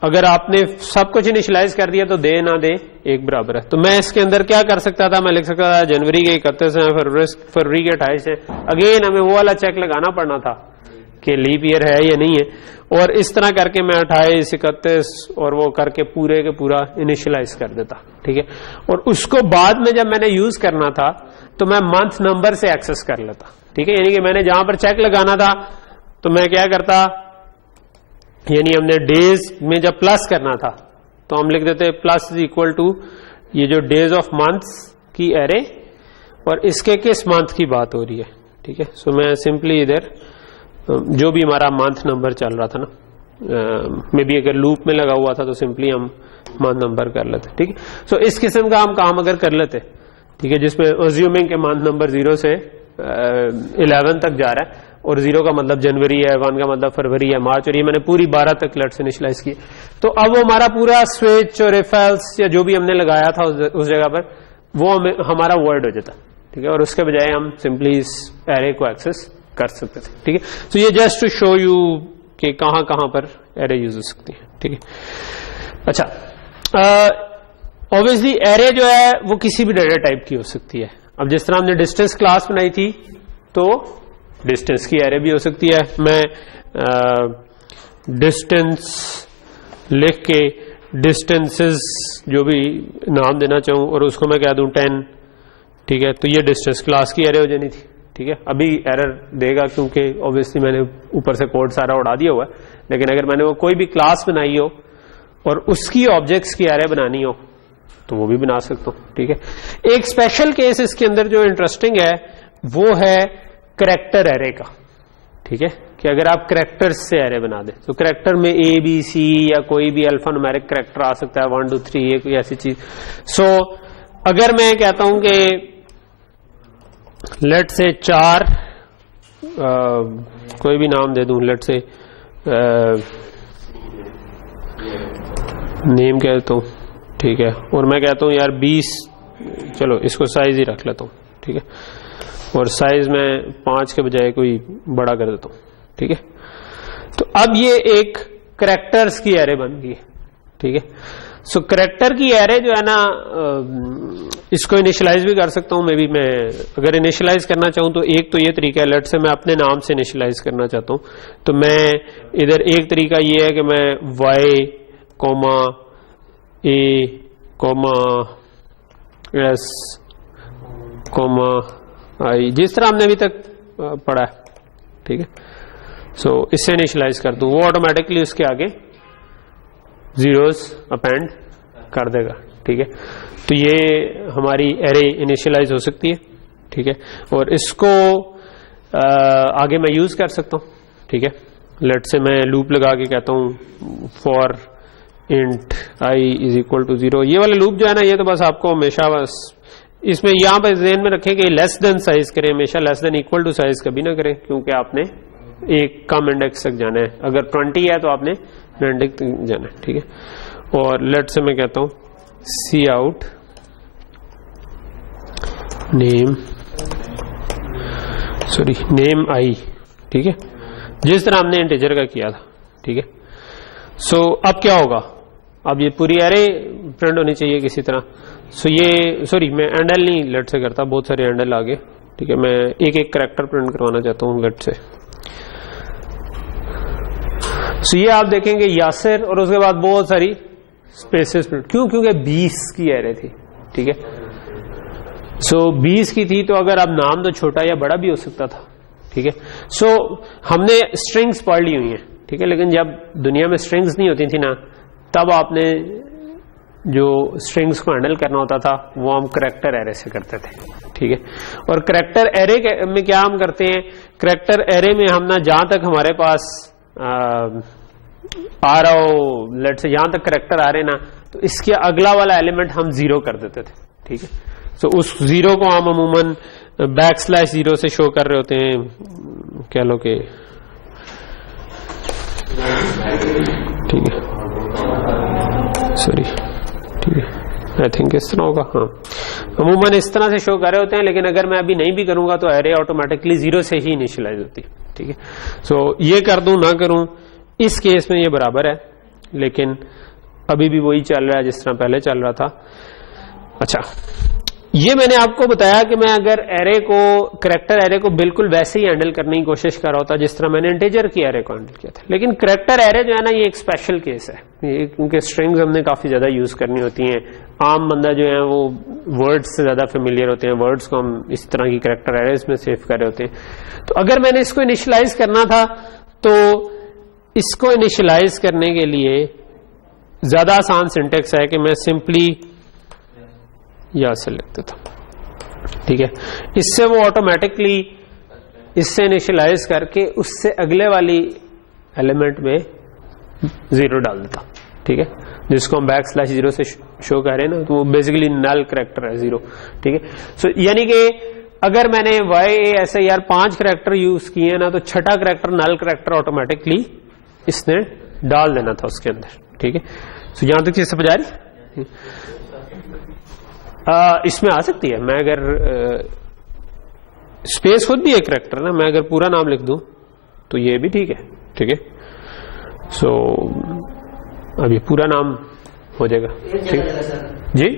अगर आपने सब कुछ इनिशियलाइज कर दिया तो दे ना दे एक बराबर है। तो मैं इसके अंदर क्या कर सकता था, मैं लिख सकता था जनवरी के 31 है, फरवरी के 28 है। अगेन हमें वो वाला चेक लगाना पड़ना था कि लीप ईयर है या नहीं है, और इस तरह करके मैं 28, 31 और वो करके पूरे के पूरा इनिशियलाइज कर देता। ठीक है, और उसको बाद में जब मैंने यूज करना था तो मैं मंथ नंबर से एक्सेस कर लेता। ठीक है, यानी कि मैंने जहां पर चेक लगाना था तो मैं क्या करता, यानी हमने डेज में जब प्लस करना था तो हम लिख देते प्लस इज इक्वल टू ये जो डेज ऑफ मंथ्स की एरे और इसके किस मंथ की बात हो रही है। ठीक है, सो मैं सिंपली इधर जो भी हमारा मंथ नंबर चल रहा था ना, मे बी अगर लूप में लगा हुआ था तो सिंपली हम मंथ नंबर कर लेते। ठीक है, सो इस किस्म का हम काम अगर कर लेते, ठीक है, जिसमें अज्यूमिंग के मंथ नंबर 0 से 11 तक जा रहा है और 0 का मतलब जनवरी है, 1 का मतलब फरवरी है, मार्च, और ये मैंने पूरी 12 तक लेट्स इनिशियलाइज की, तो अब वो हमारा पूरा स्विच और इफ एल्स या जो भी हमने लगाया था उस जगह पर वो हमारा वर्ड हो जाता। ठीक है, और उसके बजाय हम सिंपली इस एरे को एक्सेस कर सकते थे। ठीक है, तो ये जस्ट टू शो यू कि कहां कहां पर एरे यूज हो सकती है। ठीक है, अच्छा ऑब्वियसली एरे जो है वो किसी भी डेटा टाइप की हो सकती है। अब जिस तरह हमने डिस्टेंस क्लास बनाई थी तो डिस्टेंस की एरे भी हो सकती है। मैं डिस्टेंस लिख के डिस्टेंसेस जो भी नाम देना चाहूं और उसको मैं कह दूं 10, ठीक है, तो ये डिस्टेंस क्लास की एरे हो जानी थी, ठीक है। अभी एरर देगा क्योंकि ऑब्वियसली मैंने ऊपर से कोड सारा उड़ा दिया हुआ है, लेकिन अगर मैंने वो कोई भी क्लास बनाई हो और उसकी ऑब्जेक्ट्स की एरे बनानी हो तो वो भी बना सकता हूं, ठीक है। एक स्पेशल केस इसके अंदर जो इंटरेस्टिंग है वो है करैक्टर एरे का, ठीक है, कि अगर आप करैक्टर्स से एरे बना दें तो करैक्टर में ए बी सी या कोई भी अल्फा न्यूमेरिक करैक्टर आ सकता है, 1 2 3 ये कोई ऐसी चीज। सो अगर मैं कहता हूं कि लेट से 4 कोई भी नाम दे दूं, लेट से नेम कह देता हूं, ठीक है, और मैं कहता हूं यार 20, चलो इसको साइज ही रख लेता हूं, ठीक है, और साइज में 5 के बजाय कोई बड़ा कर देता हूं, ठीक है। तो अब ये एक करैक्टर्स की एरे बन गई, ठीक है। सो करैक्टर की एरे जो है ना, इसको इनिशियलाइज भी कर सकता हूं। मे बी मैं अगर इनिशियलाइज करना चाहूं तो एक तो ये तरीका है, लेट से मैं अपने नाम से इनिशियलाइज करना चाहता हूं तो मैं इधर एक तरीका ये है कि मैं y, a, s, i, जिस तरह हमने अभी तक पढ़ा है, ठीक है। सो इससे इनिशियलाइज कर दूं, वो ऑटोमेटिकली उसके आगे जीरोस अपेंड कर देगा, ठीक है। तो ये हमारी एरे इनिशियलाइज हो सकती है, ठीक है, और इसको आगे मैं यूज कर सकता हूं, ठीक है। लेट से मैं लूप लगा के कहता हूं for int i is equal to 0। ये वाला लूप जो है ना, ये तो बस आपको हमेशा बस इसमें यहां पर ध्यान में रखें कि लेस देन साइज करें, हमेशा less than equal to size कभी ना करें, क्योंकि आपने एक कम इंडेक्स तक जाना है। अगर 20 है तो आपने इंडेक्स तक जाना है, ठीक है। और लेट से मैं कहता हूं सी आउट नेम आई, ठीक है, जिस तरह हमने इंटीजर का किया था, ठीक है। सो अब क्या होगा, अब ये पूरी एरे प्रिंट होनी चाहिए किसी तरह। सो ये सॉरी मैं एंडल नहीं लेट से करता, बहुत सारे एंडल आगे, ठीक है। मैं एक एक करैक्टर प्रिंट करवाना चाहता हूं लेट से। सो ये आप देखेंगे यासिर और उसके बाद बहुत सारी स्पेसेस प्रिंट, क्यों, क्योंकि 20 की एरे थी, ठीक है। सो 20 की थी तो अगर आप नाम तो छोटा या बड़ा भी हो सकता था, ठीक है। सो हमने स्ट्रिंग्स पढ़ ली हुई हैं, ठीक है, लेकिन जब दुनिया में स्ट्रिंग्स नहीं होती थी ना, तब आपने जो स्ट्रिंग्स को हैंडल करना होता था वो हम करैक्टर एरे से करते थे, ठीक है। और करैक्टर एरे में क्या हम करते हैं, करैक्टर एरे में हम ना जहां तक हमारे पास आ रहा हो, लेट से यहां तक करैक्टर आ रहे ना, तो इसके अगला वाला एलिमेंट हम 0 कर देते थे, ठीक है। सो उस 0 को हम अमूमन \0 से शो कर रहे होते हैं, कह लो कि, ठीक है, सॉरी, ठीक है, आई थिंक इस तरह होगा, हाँ, अमूमन इस तरह से शो कर रहे होते हैं। लेकिन अगर मैं अभी नहीं भी करूंगा तो एरे ऑटोमेटिकली 0 से ही इनिशियलाइज होती है, ठीक है। सो ये कर दूं ना करूं, इस केस में ये बराबर है, लेकिन अभी भी वही चल रहा है जिस तरह पहले चल रहा था। अच्छा, ये मैंने आपको बताया कि मैं अगर एरे को, करैक्टर एरे को बिल्कुल वैसे ही हैंडल करने की कोशिश कर रहा होता जिस तरह मैंने इंटीजर की एरे को हैंडल किया था, लेकिन करैक्टर एरे जो है ना, ये एक स्पेशल केस है, क्योंकि स्ट्रिंग्स हमने काफी ज्यादा यूज करनी होती हैं। आम बंदा जो है वो वर्ड्स से ज्यादा फेमिलियर होते हैं, वर्ड्स को हम इस तरह की करैक्टर एरेज में सेव कर रहे होते हैं। तो अगर मैंने इसको इनिशियलाइज करना था तो इसको इनिशियलाइज करने के लिए ज्यादा आसान सिंटेक्स है कि मैं सिंपली यहां से लिख देता हूं, ठीक है। इससे वो ऑटोमेटिकली इससे इनिशियलाइज करके उससे अगले वाली एलिमेंट में 0 डाल देता, ठीक है, जिसको हम \0 से शो कर रहे हैं ना, तो वो बेसिकली नल करैक्टर है 0, ठीक है। सो यानी कि अगर मैंने ऐसे यार 5 करैक्टर यूज किए ना, तो छठा करैक्टर नल करैक्टर ऑटोमेटिकली इसने डाल देना था उसके अंदर, ठीक है। सो यहां तक चीज समझ आ रही, इसमें आ सकती है। मैं अगर स्पेस खुद भी एक करैक्टर ना, मैं अगर पूरा नाम लिख दूं तो ये भी ठीक है, ठीक है। सो अब ये पूरा नाम हो जाएगा। ठीक जी,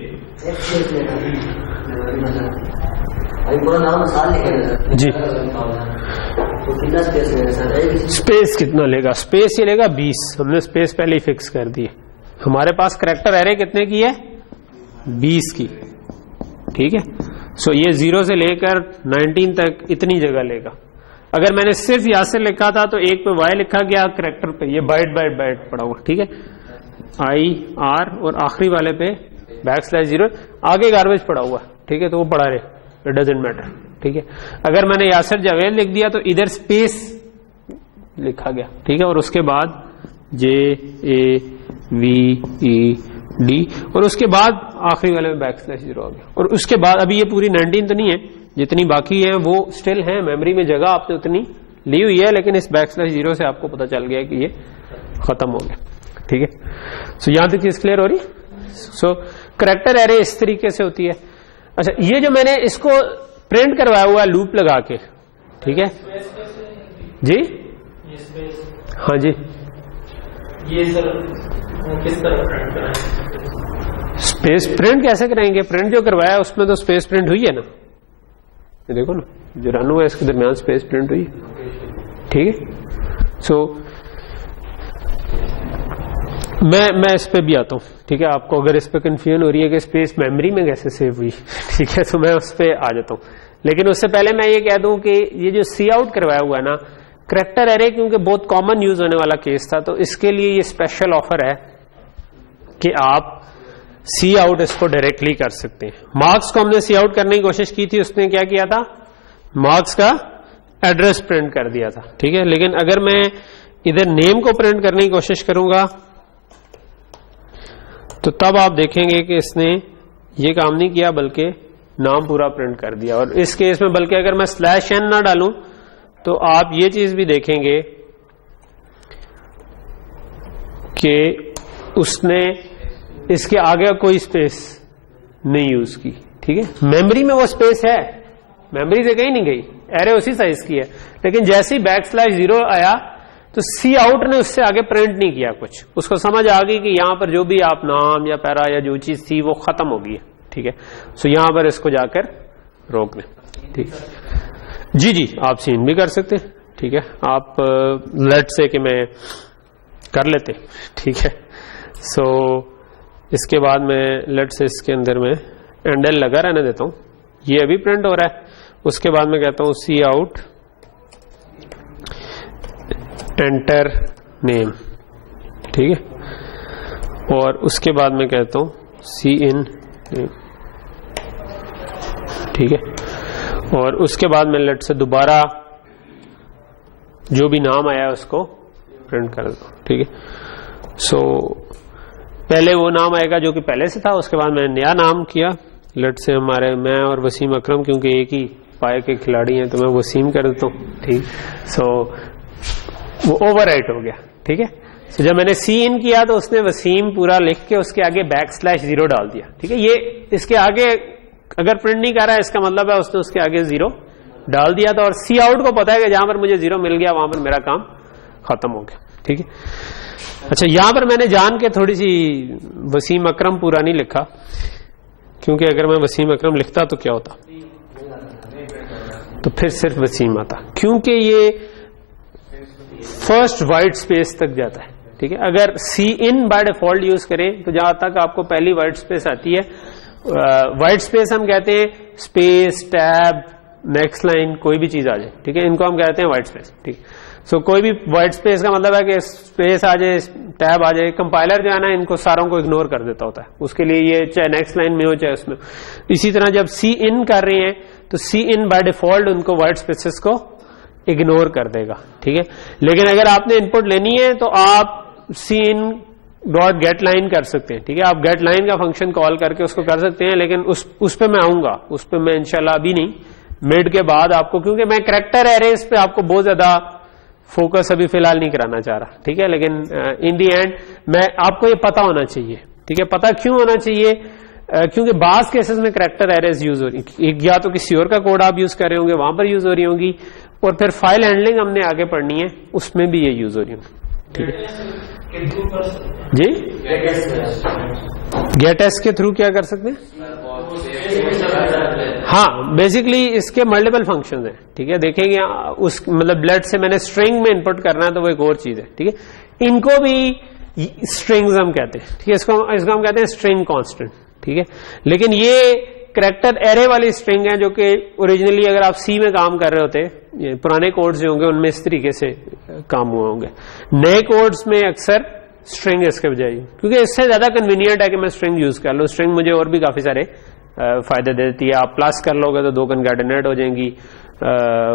पूरा नाम साल लिखेगा जी। तो कितना स्पेस लेगा सर? स्पेस कितना लेगा? स्पेस ये लेगा 20। हमने स्पेस पहले ही फिक्स कर दी है। हमारे पास करैक्टर एरे कितने की है? 20 की। ठीक है, सो ये 0 से लेकर 19 तक इतनी जगह लेगा। अगर मैंने सिर्फ यहां से लिखा था तो एक पे y लिखा गया, करैक्टर पे ये बाइट बाइट बाइट पड़ा हुआ। ठीक है, IR और आखिरी वाले पे \0, आगे गार्बेज पड़ा हुआ। ठीक है, तो वो पड़ा रहे, इट डजंट मैटर। ठीक है, अगर मैंने यासर जावेद लिख दिया तो इधर स्पेस लिखा गया। ठीक है, और उसके बाद JAVED और उसके बाद आखिरी वाले में \0 आ गया। और उसके बाद अभी ये पूरी 19 तो नहीं है, जितनी बाकी है वो स्टिल है मेमोरी में, जगह आपने उतनी ली हुई है, लेकिन इस \0 से आपको पता चल गया कि ये खत्म हो गया। ठीक है, सो यहां तक चीज क्लियर हो रही। सो करैक्टर एरे इस तरीके से होती है। अच्छा, ये जो मैंने इसको प्रिंट करवाया हुआ है लूप लगा के, ठीक है जी, हाँ जी, ये सर किस तरह प्रिंट कराएंगे? स्पेस प्रिंट कैसे कराएंगे? प्रिंट जो करवाया है उसमें तो स्पेस प्रिंट हुई है ना, ये देखो ना, जो रन हुआ है इसके दरमियान स्पेस प्रिंट हुई। ठीक है, सो मैं इस पे भी आता हूँ। ठीक है, आपको अगर इस पे कंफ्यूजन हो रही है कि स्पेस मेमोरी में कैसे सेव हुई, ठीक है, तो मैं उस पे आ जाता हूँ। लेकिन उससे पहले मैं ये कह दूं कि ये जो सी आउट करवाया हुआ है ना करैक्टर एरे, क्योंकि बहुत कॉमन यूज होने वाला केस था, तो इसके लिए ये स्पेशल ऑफर है कि आप सी आउट इसको डायरेक्टली कर सकते हैं। मार्क्स को हमने सी आउट करने की कोशिश की थी, उसने क्या किया था, मार्क्स का एड्रेस प्रिंट कर दिया था। ठीक है, लेकिन अगर मैं इधर नेम को प्रिंट करने की कोशिश करूंगा तो तब आप देखेंगे कि इसने ये काम नहीं किया, बल्कि नाम पूरा प्रिंट कर दिया। और इस केस में बल्कि अगर मैं /n ना डालूं तो आप ये चीज भी देखेंगे कि उसने इसके आगे कोई स्पेस नहीं यूज की। ठीक है, मेमोरी में वो स्पेस है, मेमोरी से कहीं नहीं गई, एरे उसी साइज की है, लेकिन जैसे ही \0 आया तो सी आउट ने उससे आगे प्रिंट नहीं किया कुछ। उसको समझ आ गई कि यहां पर जो भी आप नाम या पैरा या जो चीज थी वो खत्म हो गई है। ठीक है, सो यहां पर इसको जाकर रोक दें। ठीक, जी जी, आप सीन भी कर सकते हैं। ठीक है, आप लेट से कि मैं कर लेते। ठीक है, सो इसके बाद मैं लेट से इसके अंदर में एंडल लगा रहने देता हूं, ये अभी प्रिंट हो रहा है। उसके बाद मैं कहता हूं सी आउट एंटर नेम। ठीक है, और उसके बाद मैं कहता हूं सी इन नेम। ठीक है, और उसके बाद मैं लेट से दोबारा जो भी नाम आया उसको प्रिंट कर दो। ठीक है, सो पहले वो नाम आएगा जो कि पहले से था, उसके बाद मैंने नया नाम किया। लेट से हमारे मैं और वसीम अकरम, क्योंकि एक ही पाए के खिलाड़ी हैं तो मैं वसीम कर देता हूँ। ठीक, सो वो ओवरराइट हो गया। ठीक है, तो जब मैंने सी इन किया तो उसने वसीम पूरा लिख के उसके आगे \0 डाल दिया। ठीक है, ये इसके आगे अगर प्रिंट नहीं कर रहा है इसका मतलब है उसने उसके आगे 0 डाल दिया था, और सी आउट को पता है कि जहां पर मुझे 0 मिल गया वहां पर मेरा काम खत्म हो गया। ठीक है, अच्छा, यहां पर मैंने जान के थोड़ी सी वसीम अकरम पूरा नहीं लिखा, क्योंकि अगर मैं वसीम अकरम लिखता तो क्या होता, तो फिर सिर्फ वसीम आता, क्योंकि ये फर्स्ट वाइट स्पेस तक जाता है। ठीक है, अगर सी इन बाय डिफॉल्ट यूज करें तो जहां तक आपको पहली वाइट स्पेस आती है, वाइट स्पेस हम कहते हैं स्पेस, टैब, नेक्स्ट लाइन, कोई भी चीज आ जाए। ठीक है, इनको हम कहते हैं वाइट स्पेस। ठीक, सो कोई भी वाइट स्पेस का मतलब है कि स्पेस आ जाए, टैब आ जाए। कंपाइलर जो है ना इनको सारों को इग्नोर कर देता होता है, उसके लिए ये चाहे नेक्स्ट लाइन में हो चाहे उसमें। इसी तरह जब सी इन कर रहे हैं तो सी इन बाय डिफॉल्ट उनको वाइट स्पेसेस को इग्नोर कर देगा। ठीक है, लेकिन अगर आपने इनपुट लेनी है तो आप सी इन डॉट गेट लाइन कर सकते हैं। ठीक है, आप गेट लाइन का फंक्शन कॉल करके उसको कर सकते हैं, लेकिन उस पे मैं आऊंगा, उस पे मैं इंशाल्लाह अभी नहीं, मिड के बाद आपको, क्योंकि मैं करैक्टर एरेज पे आपको बहुत ज्यादा फोकस अभी फिलहाल नहीं कराना चाह रहा। ठीक है, लेकिन इन दी एंड मैं आपको ये पता होना चाहिए। ठीक है, पता क्यों होना चाहिए, क्योंकि बास केसेस में करैक्टर एरेज यूज हो रही, या तो किसी और का कोड आप यूज कर रहे होंगे वहां पर यूज हो रही होंगी, और फिर फाइल हैंडलिंग हमने आगे पढ़नी है उसमें भी ये यूज हो रही होंगी। ठीक है जी, गेट एस के थ्रू क्या कर सकते हैं? हाँ, बेसिकली इसके मल्टीपल फंक्शंस हैं, ठीक है। देखेंगे उस मतलब लेट से मैंने स्ट्रिंग में इनपुट करना है तो वो एक और चीज है, ठीक है। इनको भी स्ट्रिंग्स हम कहते हैं, ठीक है। इसको हम कहते हैं स्ट्रिंग कांस्टेंट, ठीक है। लेकिन ये कैरेक्टर एरे वाली स्ट्रिंग है जो कि ओरिजिनली अगर आप सी में काम कर रहे होते, पुराने कोड्स जो होंगे उनमें इस तरीके से काम हुए होंगे। नए कोड्स में अक्सर स्ट्रिंग इसके बजाय, क्योंकि इससे ज्यादा कन्वीनियंट है कि मैं स्ट्रिंग यूज कर लूँ। स्ट्रिंग मुझे और भी काफी सारे फायदे देती है। आप प्लस कर लोगे तो 2 कनकैटेनेट हो जाएंगी,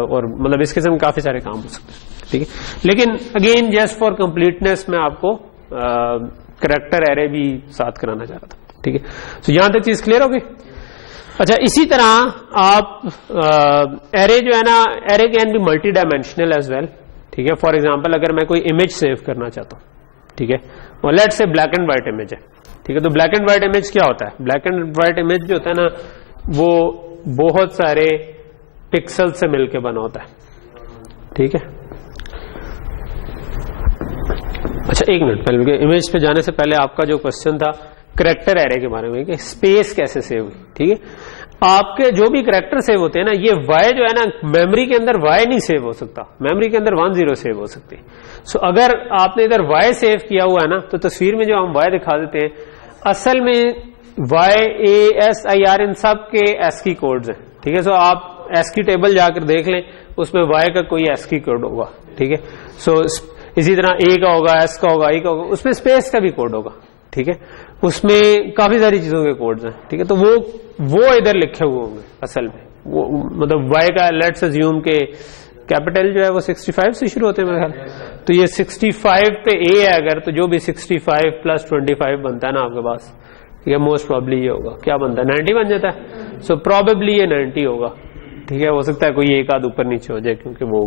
और मतलब इस किस्म काफी सारे काम हो सकते हैं, ठीक है। लेकिन अगेन जस्ट फॉर कंप्लीटनेस मैं आपको कैरेक्टर एरे भी साथ कराना चाह रहा था, ठीक है। तो यहां तक चीज क्लियर होगी। अच्छा, इसी तरह आप एरे जो है ना, array can be multi dimensional as well, ठीक है। फॉर एग्जांपल अगर मैं कोई इमेज सेव करना चाहता हूं, ठीक है, और लेट से ब्लैक एंड व्हाइट इमेज है, ठीक है। तो ब्लैक एंड व्हाइट इमेज क्या होता है? ब्लैक एंड व्हाइट इमेज जो होता है ना, वो बहुत सारे पिक्सल से मिलकर बना होता है, ठीक है। अच्छा, एक मिनट पहले इमेज पे जाने से पहले आपका जो क्वेश्चन था कैरेक्टर एरे के बारे में कि स्पेस कैसे सेव हुई, ठीक है। आपके जो भी कैरेक्टर सेव होते हैं ना, ये वाई जो है ना, मेमोरी के अंदर वाई नहीं सेव हो सकता, मेमोरी के अंदर 10 सेव हो सकती है। सो अगर आपने इधर वाई सेव किया हुआ है ना, तो तस्वीर में जो हम वाई दिखा देते हैं, असल में Y A S I R इन सब के एस्की कोड्स हैं, ठीक है। सो आप एस्की टेबल जाकर देख लें, उसमें वाई का कोई एस्की कोड होगा, ठीक है। सो इसी तरह ए का होगा, एस का होगा, आई का होगा, उसमें स्पेस का भी कोड होगा, ठीक है। उसमें काफी सारी चीजों के कोड्स हैं, ठीक है। तो वो इधर लिखे हुए होंगे असल में, वो मतलब वाई का लेट्स अज्यूम के कैपिटल जो है वो 65 से शुरू होते हैं मेरे ख्याल। तो ये 65 पे ए है अगर, तो जो भी 65 + 25 बनता है ना आपके पास, ठीक है, मोस्ट प्रॉब्ली ये होगा, क्या बनता है? 90 बन जाता है। सो प्रोबेबली ये 90 होगा, ठीक है। हो सकता है कोई एक आध ऊपर नीचे हो जाए, क्योंकि वो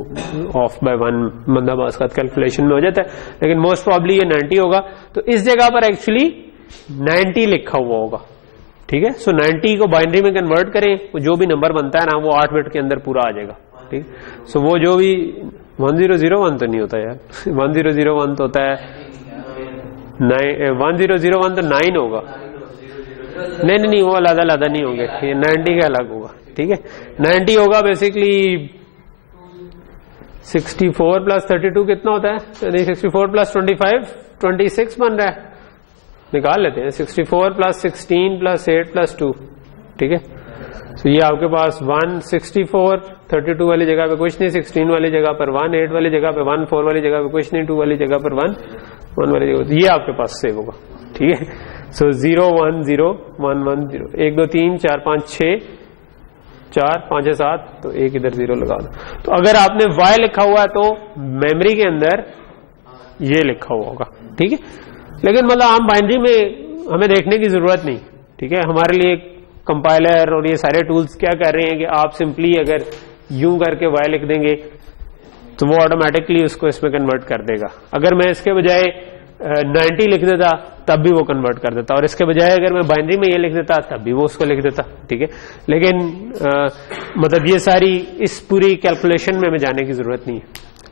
ऑफ बाय 1 मतलब उसका कैलकुलेशन में हो जाता है, लेकिन मोस्ट प्रॉब्ली ये 90 होगा। तो इस जगह पर एक्चुअली 90 लिखा हुआ होगा, ठीक है। सो 90 को बाइनरी में कन्वर्ट करें, वो जो भी नंबर बनता है ना, वो 8 बिट के अंदर पूरा आ जाएगा, ठीक। सो वो जो भी 1001 तो नहीं होता यार 1001 तो होता है 1001 तो 9 होगा। नहीं, वो अलग नहीं होंगे, 90 का अलग होगा, ठीक है। 90 होगा बेसिकली 64 + 32 कितना होता है? नहीं, 64 + 25 26 बन रहा है, निकाल लेते हैं। 64 + 16 + 8 + 2, ठीक है। तो ये आपके पास 164 32 वाली जगह पे कुछ नहीं, 16 वाली जगह पर 1, 8 वाली जगह पे 1, 4 वाली जगह पे कुछ नहीं, 2 वाली जगह पर 1, 1 वाली जगह, ये आपके पास सेव होगा, ठीक है। सो 0 1 0 1 1 0 1 2 3 4 5 6 4 5 7, तो एक इधर 0 लगा दो। तो अगर आपने y लिखा हुआ है तो मेमोरी के अंदर ये लिखा हुआ होगा, ठीक है। लेकिन मतलब आम बाइनरी में हमें देखने की जरूरत नहीं, ठीक है। हमारे लिए कंपाइलर और ये सारे टूल्स क्या कर रहे हैं कि आप सिंपली अगर यूं करके y लिख देंगे तो वो ऑटोमेटिकली उसको इसमें कन्वर्ट कर देगा। अगर मैं इसके बजाय 90 लिख देता तब भी वो कन्वर्ट कर देता, और इसके बजाय अगर मैं बाइनरी में ये लिख देता तब भी वो उसको लिख देता, ठीक है। लेकिन मतलब ये सारी इस पूरी कैलकुलेशन में हमें जाने की जरूरत नहीं है,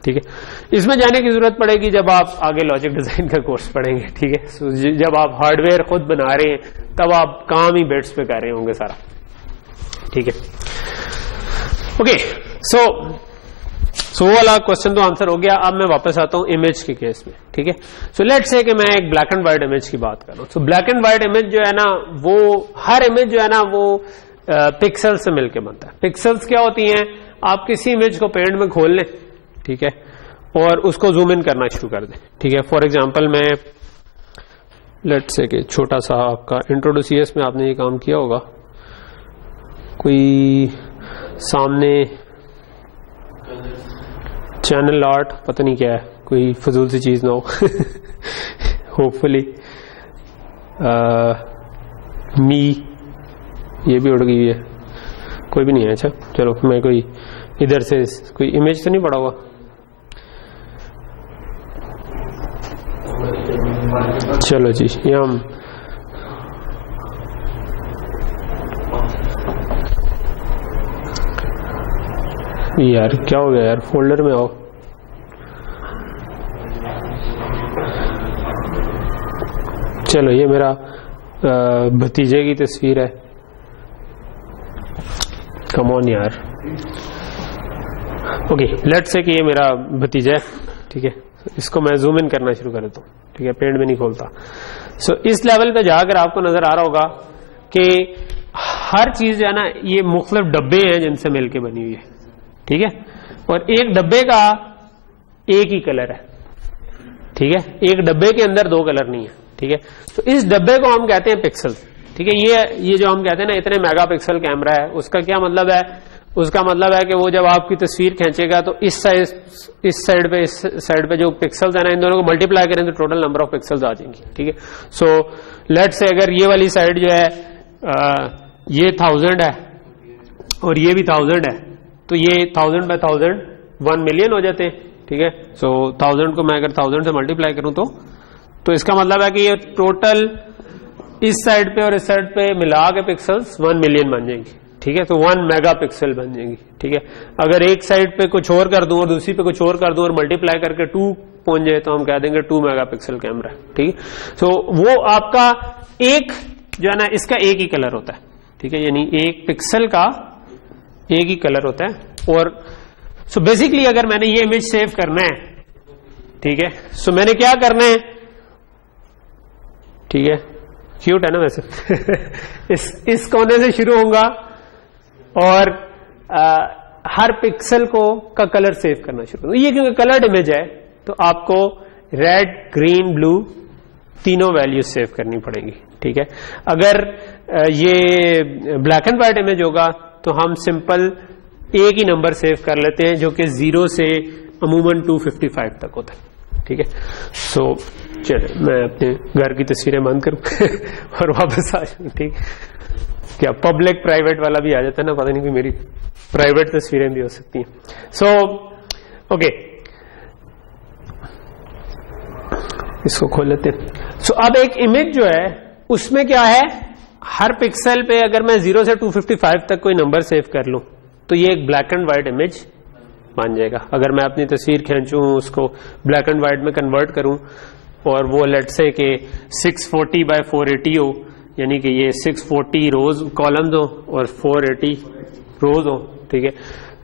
ठीक है। इसमें जाने की जरूरत पड़ेगी जब आप आगे लॉजिक डिजाइन का कोर्स पढ़ेंगे, ठीक है। So, जब आप हार्डवेयर खुद बना रहे हैं तब आप काम ही बिट्स पे कर रहे होंगे सारा, ठीक है। ओके, सो वो वाला क्वेश्चन तो आंसर हो गया। अब मैं वापस आता हूं इमेज के केस में, ठीक है। सो लेट्स से कि मैं एक ब्लैक एंड व्हाइट इमेज की बात कर रहा हूं। So black and white image जो है ना, वो हर इमेज जो है ना वो पिक्सल से मिलकर बनता है। पिक्सल्स क्या होती हैं? आप किसी इमेज को पेंट में खोल लें, ठीक है, और उसको जूम इन करना शुरू कर दें, ठीक है। फॉर एग्जांपल मैं लेट्स से कि छोटा सा आपका इंट्रो टू सीएस में आपने ये काम किया होगा, कोई सामने चैनल आर्ट पता नहीं क्या है, कोई फजूल सी चीज ना हो होपफुली मी ये भी उड़ गई है, कोई भी नहीं है। अच्छा चलो, मैं कोई इधर से कोई इमेज तो नहीं पड़ा हुआ, चलो जी, ये हम यार क्या हो गया यार, फोल्डर में आओ। चलो ये मेरा भतीजे की तस्वीर है। कम ऑन यार। ओके, लेट्स से कि ये मेरा भतीजा है, ठीक है। इसको मैं जूम इन करना शुरू कर देता हूँ, ठीक है, पेंट में नहीं खोलता। सो इस लेवल पे जाकर आपको नजर आ रहा होगा कि हर चीज जो है ना, ये मुख्तलिफ डब्बे हैं जिनसे मिलके बनी हुई है, ठीक है। और एक डब्बे का एक ही कलर है, ठीक है। एक डब्बे के अंदर दो कलर नहीं है, ठीक है। तो इस डब्बे को हम कहते हैं पिक्सल, ठीक है। ये जो हम कहते हैं ना इतने मेगापिक्सल कैमरा है, उसका क्या मतलब है? उसका मतलब है कि वो जब आपकी तस्वीर खींचेगा तो इस साइड पे जो पिक्सल्स है ना, इन दोनों को मल्टीप्लाई करें तो टोटल नंबर ऑफ पिक्सल्स आ जाएंगी, ठीक है। सो लेट्स से अगर ये वाली साइड जो है ये 1000 है और ये भी 1000 है, तो ये 1000 बाय 1000 1 मिलियन हो जाते हैं, ठीक है। सो 1000 को मैं अगर 1000 से मल्टीप्लाई करूं तो इसका मतलब है कि ये टोटल इस साइड पे और इस साइड पे मिला के पिक्सल्स 1 मिलियन बन जाएंगी, ठीक है। तो 1 मेगापिक्सल बन जाएंगी, ठीक है। अगर एक साइड पे कुछ और कर दूं और दूसरी पे कुछ और कर दूं और मल्टीप्लाई करके 2 पहुंच जाए तो हम कह देंगे 2 मेगापिक्सल कैमरा, ठीक है। सो वो आपका एक जो है ना, इसका एक ही कलर होता है, ठीक है। यानी एक पिक्सल का एक ही कलर होता है। और सो बेसिकली अगर मैंने ये इमेज सेव करना है, ठीक है, सो मैंने क्या करना है, ठीक है, क्यूट है ना वैसे इस कोने से शुरू होऊंगा और हर पिक्सल का कलर सेव करना शुरू। ये क्योंकि कलर्ड इमेज है तो आपको रेड, ग्रीन, ब्लू तीनों वैल्यूज सेव करनी पड़ेंगी, ठीक है। अगर ये ब्लैक एंड व्हाइट इमेज होगा तो हम सिंपल एक ही नंबर सेव कर लेते हैं जो कि 0 से अमूमन 255 तक होता है, ठीक है। सो चलिए मैं अपने घर की तस्वीरें बंद करूं और वापस आ जाऊं, ठीक। क्या पब्लिक प्राइवेट वाला भी आ जाता है ना, पता नहीं कि मेरी प्राइवेट तस्वीरें भी हो सकती हैं। सो ओके, इसको खोल लेते हैं। सो अब एक इमेज जो है उसमें क्या है, हर पिक्सल पे अगर मैं 0 से 255 तक कोई नंबर सेव कर लूं तो ये एक ब्लैक एंड व्हाइट इमेज बन जाएगा। अगर मैं अपनी तस्वीर खींचूं, उसको ब्लैक एंड व्हाइट में कन्वर्ट करूं और वो लेट्स से कि 640 बाय 480 हो, यानी कि ये 640 रोज कॉलम्स हो और 480 रोज हो, ठीक है।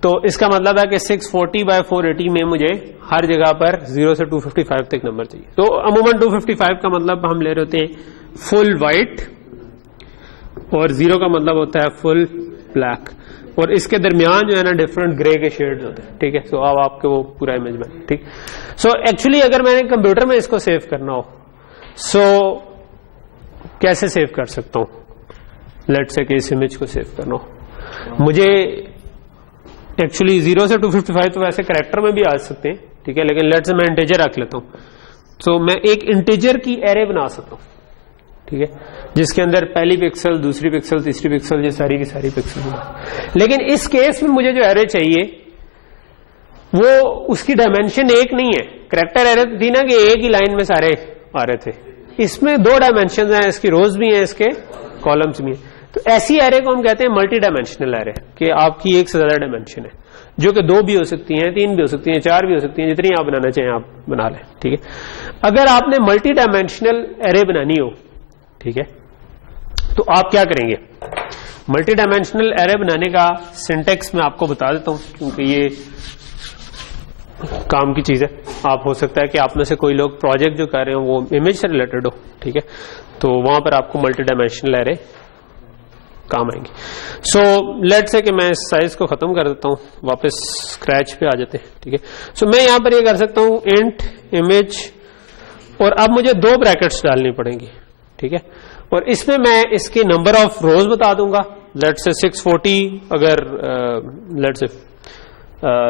तो इसका मतलब है कि 640 बाय 480 में मुझे हर जगह पर 0 से 255 तक नंबर चाहिए। तो अमूमन 255 का मतलब हम ले रहे होते हैं फुल व्हाइट और 0 का मतलब होता है फुल ब्लैक, और इसके दरमियान जो है ना डिफरेंट ग्रे के शेड्स होते हैं, ठीक है। सो अब आपके वो पूरा इमेज बने, ठीक। सो एक्चुअली अगर मैंने कंप्यूटर में इसको सेव करना हो, सो कैसे सेव कर सकता हूं? लेट्स से कि इस इमेज को सेव करना हो, मुझे एक्चुअली 0 से 255 तो वैसे कैरेक्टर में भी आ सकते हैं, ठीक है, लेकिन लेट्स से मैं इंटीजर रख लेता हूं। तो मैं एक इंटीजर की एरे बना सकता हूं, ठीक है, जिसके अंदर पहली पिक्सल, दूसरी पिक्सल, तीसरी पिक्सल, ये सारी की सारी पिक्सल। लेकिन इस केस में मुझे जो एरे चाहिए वो उसकी डायमेंशन एक नहीं है। कैरेक्टर एरे थी ना कि एक ही लाइन में सारे आ रहे थे, इसमें 2 डायमेंशन हैं, इसकी रोज भी हैं, इसके कॉलम्स भी हैं। तो ऐसी एरे को हम कहते हैं मल्टी डायमेंशनल एरे, कि आपकी एक से ज्यादा डायमेंशन है, जो कि 2 भी हो सकती हैं, 3 भी हो सकती हैं, 4 भी हो सकती हैं, जितनी आप बनाना चाहें आप बना लें, ठीक है। अगर आपने मल्टी डायमेंशनल एरे बनानी हो, ठीक है, तो आप क्या करेंगे? मल्टी डायमेंशनल एरे बनाने का सिंटेक्स मैं आपको बता देता हूं, क्योंकि ये काम की चीज है। आप हो सकता है कि आप में से कोई लोग प्रोजेक्ट जो कर रहे हो वो इमेज से रिलेटेड हो, ठीक है, तो वहां पर आपको मल्टी डायमेंशनल एरे काम आएंगे। सो लेट्स से कि मैं इस साइज को खत्म कर देता हूं, वापस स्क्रैच पे आ जाते हैं, ठीक है। सो मैं यहां पर ये कर सकता हूं इंट इमेज, और अब मुझे 2 ब्रैकेट्स डालनी पड़ेंगी, ठीक है, और इसमें मैं इसके नंबर ऑफ रोज बता दूंगा। लेट्स से 640, अगर लेट्स से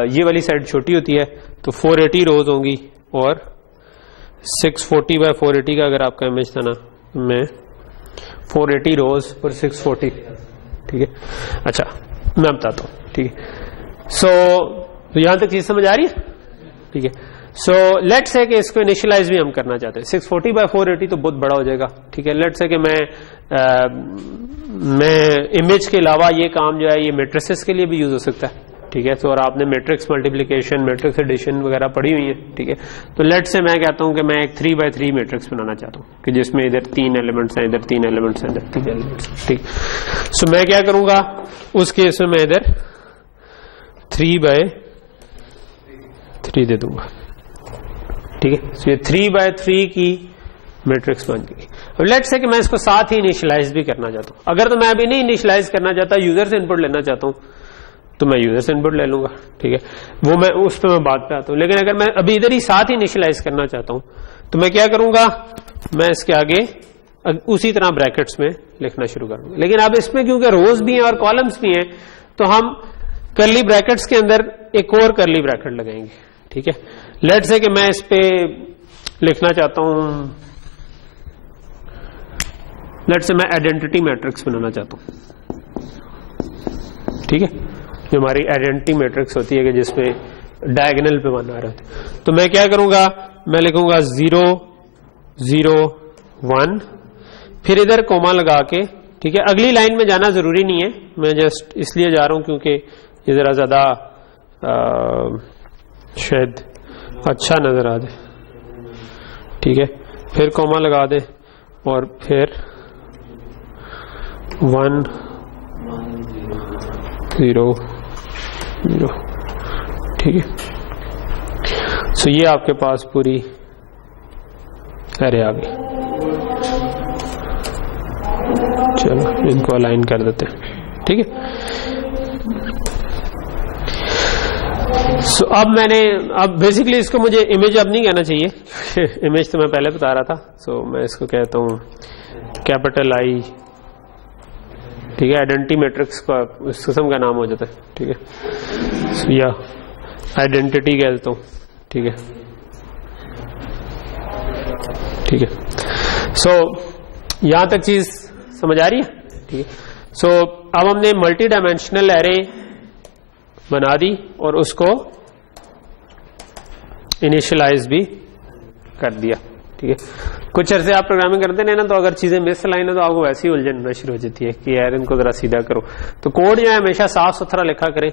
ये वाली साइड छोटी होती है तो 480 रोज होंगी, और 640 बाय 480 का अगर आपका इमेज था ना, मैं 480 रोज और 640, ठीक है। अच्छा मैं बताता हूं, ठीक है। सो यहां तक चीज समझ आ रही है, ठीक है। सो लेट्स से कि इसको इनिशियलाइज भी हम करना चाहते हैं। 640 बाय 480 तो बहुत बड़ा हो जाएगा, ठीक है। लेट्स से कि मैं इमेज के अलावा ये काम जो है ये मैट्रिसेस के लिए भी यूज हो सकता है, ठीक है। तो और आपने मैट्रिक्स मल्टीप्लिकेशन, मैट्रिक्स एडिशन वगैरह पढ़ी हुई है, ठीक है। तो लेट से मैं कहता हूं कि मैं एक 3x3 मैट्रिक्स बनाना चाहता हूं कि जिसमें इधर 3 एलिमेंट्स हैं, इधर 3 एलिमेंट्स हैं, इधर 3 एलिमेंट्स हैं, ठीक। सो मैं क्या करूंगा उस केस में, मैं इधर 3x3 दे दूंगा, ठीक है। तो ये 3x3 की मैट्रिक्स बन गई। अब लेट्स से कि मैं इसको साथ ही इनिशियलाइज भी करना चाहता हूं। अगर तो मैं अभी नहीं इनिशियलाइज करना चाहता, यूजर से इनपुट लेना चाहता हूं, तो मैं यूजर से इनपुट ले लूंगा, ठीक है। वो मैं उस पर मैं बात पे आता हूं। लेकिन अगर मैं अभी इधर ही साथ ही इनिशियलाइज करना चाहता हूं, तो मैं क्या करूंगा, मैं इसके आगे उसी तरह ब्रैकेट्स में लिखना शुरू करूंगा। लेकिन अब इसमें क्योंकि रोज भी हैं और कॉलम्स भी हैं, तो हम कर्ली ब्रैकेट्स के अंदर एक और कर्ली ब्रैकेट लगाएंगे, ठीक है। लेट्स से कि मैं इस पे लिखना चाहता हूं, लेट्स से मैं आइडेंटिटी मैट्रिक्स बनाना चाहता हूं, ठीक है। जो हमारी आइडेंटिटी मैट्रिक्स होती है कि जिसमें डायगोनल पे बना रहे थे, तो मैं क्या करूंगा, मैं लिखूंगा 0 0 1, फिर इधर कोमा लगा के, ठीक है। अगली लाइन में जाना जरूरी नहीं है, मैं जस्ट इसलिए जा रहा हूं क्योंकि ये जरा ज्यादा शायद अच्छा नजर आ जाए, ठीक है। फिर कोमा लगा दे और फिर 1 0 0, ठीक है। सो ये आपके पास पूरी एरे आ गई। चलो इनको अलाइन कर देते हैं, ठीक है। सो अब बेसिकली इसको मुझे इमेज अब नहीं कहना चाहिए इमेज तो मैं पहले बता रहा था। सो मैं इसको कहता हूं कैपिटल I, ठीक है। आइडेंटिटी मैट्रिक्स का इस किस्म का नाम हो जाता है, ठीक है। सो या आइडेंटिटी कह देता हूं, ठीक है, ठीक है। सो यहां तक चीज समझ आ रही है, ठीक है। सो अब हमने मल्टी डायमेंशनल एरे बना दी और उसको इनिशियलाइज भी कर दिया, ठीक है। कुछ अरसे आप प्रोग्रामिंग करते नहीं ना, तो अगर चीजें मिस लाइन है तो आपको वैसे ही उलझन होना शुरू हो जाती है कि यार इनको जरा सीधा करो। तो कोड जो है हमेशा साफ सुथरा लिखा करें।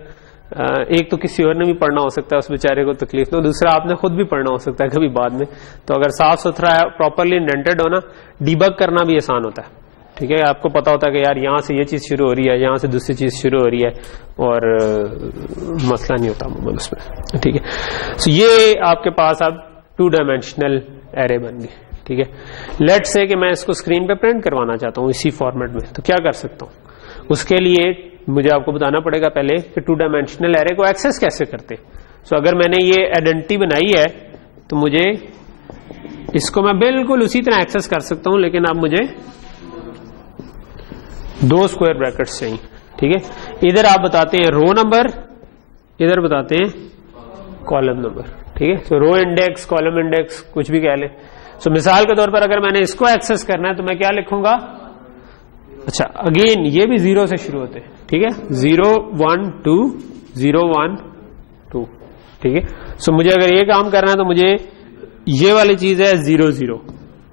एक तो किसी और ने भी पढ़ना हो सकता है, उस बेचारे को तकलीफ, तो दूसरा आपने खुद भी पढ़ना हो सकता है कभी बाद में। तो अगर साफ सुथरा है, प्रॉपरली इंडेंटेड हो ना, डीबग करना भी आसान होता है, ठीक है। आपको पता होता है कि यार यहां से ये चीज शुरू हो रही है, यहां से दूसरी चीज शुरू हो रही है, और मसला नहीं होता अमूमन उसमें, ठीक है। सो ये आपके पास अब 2 डायमेंशनल एरे बन गई, ठीक है। लेट्स से कि मैं इसको स्क्रीन पे प्रिंट करवाना चाहता हूं इसी फॉर्मेट में, तो क्या कर सकता हूं, उसके लिए मुझे आपको बताना पड़ेगा पहले कि 2 डायमेंशनल एरे को एक्सेस कैसे करते। सो अगर मैंने ये आइडेंटिटी बनाई है तो मुझे इसको मैं बिल्कुल उसी तरह एक्सेस कर सकता हूं, लेकिन अब मुझे 2 स्क्वायर ब्रैकेट्स चाहिए, ठीक है। इधर आप बताते हैं रो नंबर, इधर बताते हैं कॉलम नंबर, ठीक है। तो रो इंडेक्स, कॉलम इंडेक्स, कुछ भी कह लें। सो मिसाल के तौर पर अगर मैंने इसको एक्सेस करना है तो मैं क्या लिखूंगा, अच्छा अगेन ये भी 0 से शुरू होते हैं, ठीक है। 0 1 2 0 1 2, ठीक है। सो मुझे अगर ये काम करना है तो मुझे ये वाली चीज है 0 0,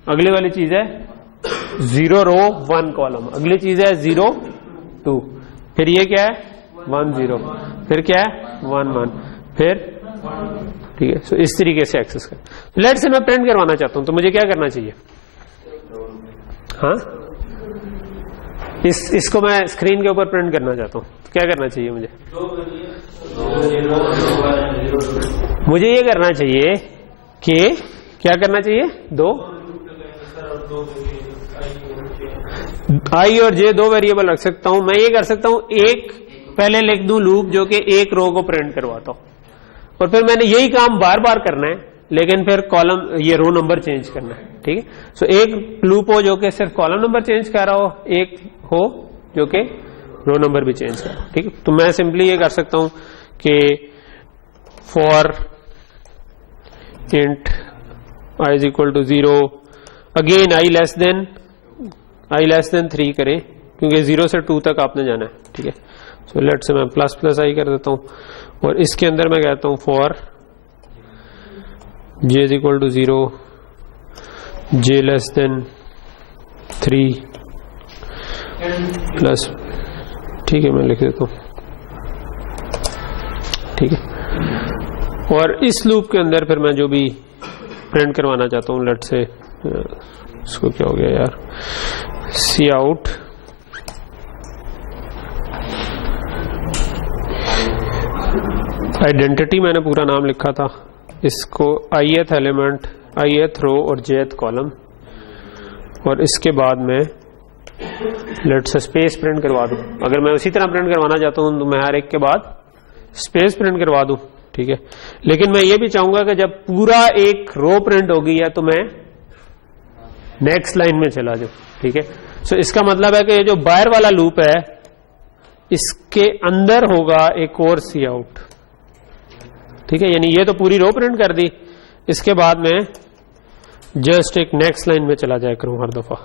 अगली वाली चीज है 0 रो 1 कॉलम, अगली चीज है 0 2, फिर ये क्या है 1 0, फिर क्या है 1 1, फिर, ठीक है। सो इस तरीके से एक्सेस कर। लेट से मैं प्रिंट करवाना चाहता हूं तो मुझे क्या करना चाहिए, हाँ इसको मैं स्क्रीन के ऊपर प्रिंट करना चाहता हूं तो क्या करना चाहिए मुझे ये करना चाहिए कि क्या करना चाहिए, 2 I और J 2 वेरिएबल रख सकता हूं। मैं ये कर सकता हूं, एक पहले लिख दूं लूप जो कि एक रो को प्रिंट करवाता हूं, और फिर मैंने यही काम बार बार करना है, लेकिन फिर कॉलम ये रो नंबर चेंज करना है, ठीक है। सो एक लूप हो जो कि सिर्फ कॉलम नंबर चेंज कर रहा हो, एक हो जो कि रो नंबर भी चेंज कर रहा हो, ठीक है। तो मैं सिंपली ये कर सकता हूं कि for int I is equal to 0, again I less than 3 करें क्योंकि 0 से 2 तक आपने जाना है, ठीक है। सो लेट से मैं प्लस प्लस I कर देता हूं, और इसके अंदर मैं कहता हूं for J is equal to 0, J less than 3 plus, ठीक है मैं लिख देता हूं ठीक है। और इस लूप के अंदर फिर मैं जो भी प्रिंट करवाना चाहता हूँ, लेट से इसको क्या हो गया यार, सी आउट आइडेंटिटी, मैंने पूरा नाम लिखा था, इसको ith एलिमेंट, ith रो और jth कॉलम, और इसके बाद में लेट से स्पेस प्रिंट करवा दूं। अगर मैं उसी तरह प्रिंट करवाना चाहता हूं तो मैं हर एक के बाद स्पेस प्रिंट करवा दूं, ठीक है। लेकिन मैं ये भी चाहूंगा कि जब पूरा एक रो प्रिंट होगी या तो मैं नेक्स्ट लाइन में चला जाऊं, ठीक है। सो इसका मतलब है कि ये जो बाहर वाला लूप है इसके अंदर होगा एक और सी आउट, ठीक है। यानी ये तो पूरी रो प्रिंट कर दी, इसके बाद में जस्ट एक नेक्स्ट लाइन में चला जाया करूं हर दफा,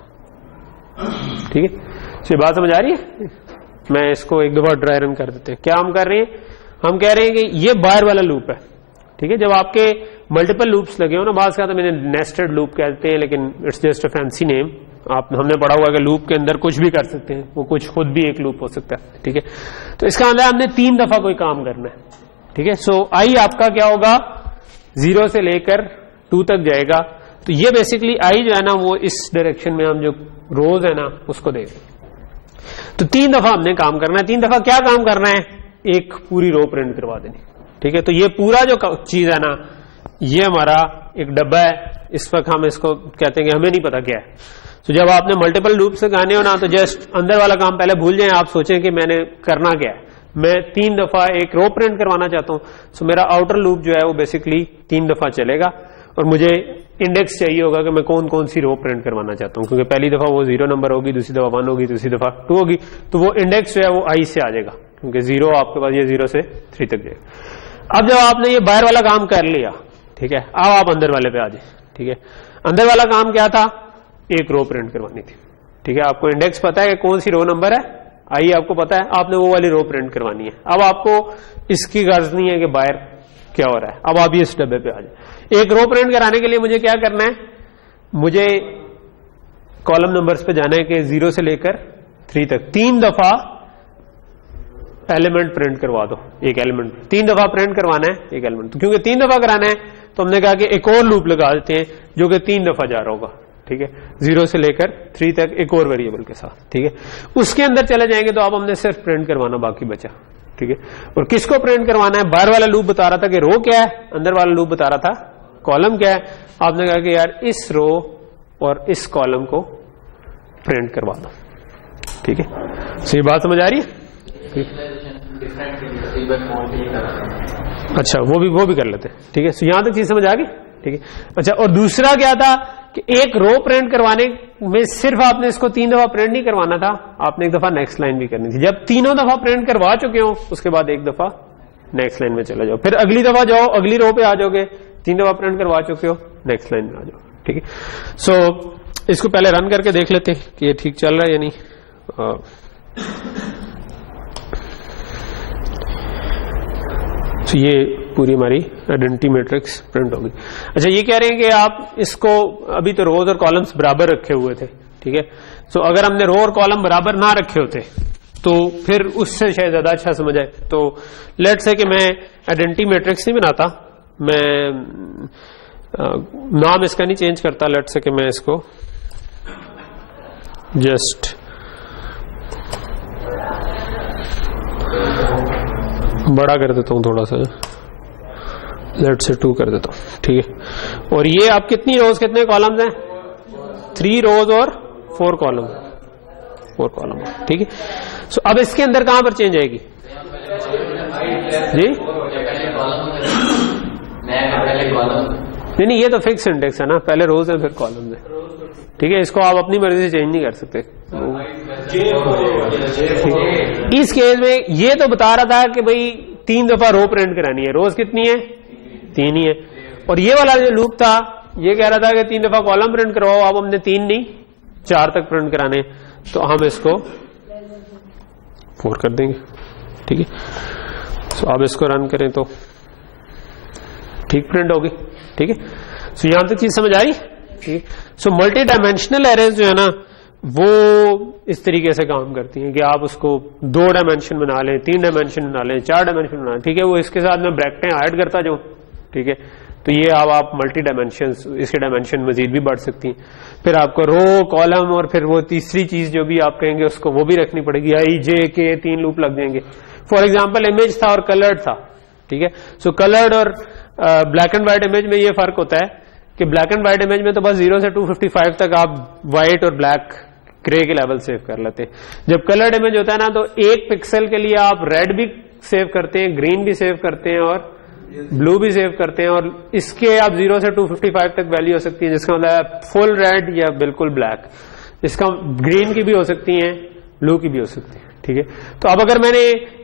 ठीक है। तो ये बात समझ आ रही है। मैं इसको एक दफा ड्राई रन कर देते हैं। क्या हम कर रहे हैं, हम कह रहे हैं कि ये बाहर वाला लूप है, ठीक है। जब आपके मल्टीपल लूप्स लगे हो ना, बात का तो मैंने नेस्टेड लूप कहते हैं, लेकिन it's just a fancy name. हमने पढ़ा हुआ है कि लूप के अंदर कुछ भी कर सकते हैं, वो कुछ खुद भी एक लूप हो सकता है, ठीक है। तो इसका मतलब हमने 3 दफा कोई काम करना है, ठीक है। सो आई आपका क्या होगा, 0 से लेकर 2 तक जाएगा। तो ये बेसिकली आई जो है ना वो इस डायरेक्शन में हम जो रोज है ना उसको देखें। तो 3 दफा हमने काम करना है। 3 दफा क्या काम करना है, एक पूरी रो प्रिंट करवा देनी, ठीक है। तो ये पूरा जो चीज है ना, ये हमारा एक डब्बा है। इस वक्त हम इसको कहते हैं कि हमें नहीं पता क्या है। तो जब आपने मल्टीपल लूप से गाने हो ना, तो जस्ट अंदर वाला काम पहले भूल जाएं, आप सोचें कि मैंने करना क्या है। मैं 3 दफा एक रो प्रिंट करवाना चाहता हूं, सो मेरा आउटर लूप जो है वो बेसिकली 3 दफा चलेगा, और मुझे इंडेक्स चाहिए होगा कि मैं कौन कौन सी रो प्रिंट करवाना चाहता हूं, क्योंकि पहली दफा वो 0 नंबर होगी, दूसरी दफा 1 होगी, तीसरी दफा 2 होगी। तो वो इंडेक्स जो है वो आई से आ जाएगा, क्योंकि 0 आपके पास ये 0 से 3 तक जाएगा। अब जब आपने ये बाहर वाला काम कर लिया, ठीक है, अब आप अंदर वाले पे आ जाए, ठीक है। अंदर वाला काम क्या था, एक रो प्रिंट करवानी थी, ठीक है। आपको इंडेक्स पता है कि कौन सी रो नंबर है, आई आपको पता है, आपने वो वाली रो प्रिंट करवानी है। अब आपको इसकी गर्ज नहीं है कि बाहर क्या हो रहा है, अब आप ये इस डब्बे पे आ जाए। एक रो प्रिंट कराने के लिए मुझे क्या करना है, मुझे कॉलम नंबर्स पे जाना है कि 0 से लेकर 3 तक 3 दफा एलिमेंट प्रिंट करवा दो। एक एलिमेंट 3 दफा प्रिंट करवाना है एक एलिमेंट। तो क्योंकि 3 दफा कराना है तो हमने कहा कि एक और लूप लगा देते हैं जो कि 3 दफा जा रहा होगा, ठीक है, 0 से लेकर 3 तक एक और वेरिएबल के साथ, ठीक है। उसके अंदर चले जाएंगे तो अब हमने सिर्फ प्रिंट करवाना बाकी बचा, ठीक है। और किसको प्रिंट करवाना है, बाहर वाला लूप बता रहा था कि रो क्या है, अंदर वाला लूप बता रहा था कॉलम क्या है। आपने कहा कि यार इस रो और इस कॉलम को प्रिंट करवा दो, ठीक है। सही बात समझ आ रही है। अच्छा, वो भी कर लेते हैं, ठीक है। यहां तक चीज समझ आ गई, ठीक है। अच्छा, और दूसरा क्या था कि एक रो प्रिंट करवाने में सिर्फ आपने इसको 3 दफा प्रिंट नहीं करवाना था, आपने एक दफा नेक्स्ट लाइन भी करनी थी। जब तीनों दफा प्रिंट करवा चुके हो उसके बाद एक दफा नेक्स्ट लाइन में चले जाओ, फिर अगली दफा जाओ अगली रो पे आ जाओगे, 3 दफा प्रिंट करवा चुके हो नेक्स्ट लाइन में आ जाओ, ठीक है। सो इसको पहले रन करके देख लेते हैं कि ये ठीक चल रहा है या नहीं। तो ये पूरी हमारी आइडेंटिटी मैट्रिक्स प्रिंट होगी। अच्छा, ये कह रहे हैं कि आप इसको अभी तो रोज और कॉलम्स बराबर रखे हुए थे, ठीक है। सो अगर हमने रो और कॉलम बराबर ना रखे होते तो फिर उससे शायद ज्यादा अच्छा समझ आए। तो लेट्स से कि मैं आइडेंटिटी मैट्रिक्स नहीं बनाता, मैं नाम इसका नहीं चेंज करता। लेट्स से कि मैं इसको जस्ट बड़ा कर देता हूं थोड़ा सा, लेट्स से 2 कर देता हूं, ठीक है। और ये आप कितनी रोज कितने कॉलम्स हैं, 3 रोज और 4 कॉलम, 4 कॉलम, ठीक है। सो अब इसके अंदर कहां पर चेंज आएगी जी, नहीं, ये तो फिक्स इंडेक्स है ना, पहले रोज है फिर कॉलम है, ठीक है। इसको आप अपनी मर्जी से चेंज नहीं कर सकते। इस केस में ये तो बता रहा था कि भाई 3 दफा रो प्रिंट करानी है, रोज कितनी है, 3 ही है। और ये वाला जो लूप था ये कह रहा था कि 3 दफा कॉलम प्रिंट करवाओ, अब हमने 3 नहीं 4 तक प्रिंट कराने, तो हम इसको 4 कर देंगे, ठीक है। सो अब इसको रन करें तो ठीक प्रिंट होगी, ठीक है। सो यहां तक चीज समझ आई, ठीक है। सो मल्टी डायमेंशनल एरेज जो है ना वो इस तरीके से काम करती हैं कि आप उसको 2 डायमेंशन बना लें, 3 डायमेंशन बना लें, 4 डायमेंशन बना लें, ठीक है। वो इसके साथ मैं ब्रैकेटें ऐड करता जाऊं, ठीक है। तो ये अब आप मल्टी डायमेंशन, इसके डायमेंशन मजीद भी बढ़ सकती हैं। फिर आपको रो, कॉलम और फिर वो तीसरी चीज जो भी आप कहेंगे उसको वो भी रखनी पड़ेगी, आई जे के 3 लूप लग जाएंगे। फॉर एग्जाम्पल इमेज था और कलर्ड था, ठीक है। सो कलर्ड और ब्लैक एंड व्हाइट इमेज में ये फर्क होता है कि ब्लैक एंड व्हाइट इमेज में तो बस 0 से 255 तक आप व्हाइट और ब्लैक ग्रे के लेवल सेव कर लेते हैं। जब कलर्ड इमेज होता है ना तो 1 पिक्सल के लिए आप रेड भी सेव करते हैं, ग्रीन भी सेव करते हैं और ब्लू भी सेव करते हैं, और इसके आप 0 से 255 तक वैल्यू हो सकती है, जिसका मतलब फुल रेड या बिल्कुल ब्लैक। इसका ग्रीन की भी हो सकती है, ब्लू की भी हो सकती है, ठीक है। तो अब अगर मैंने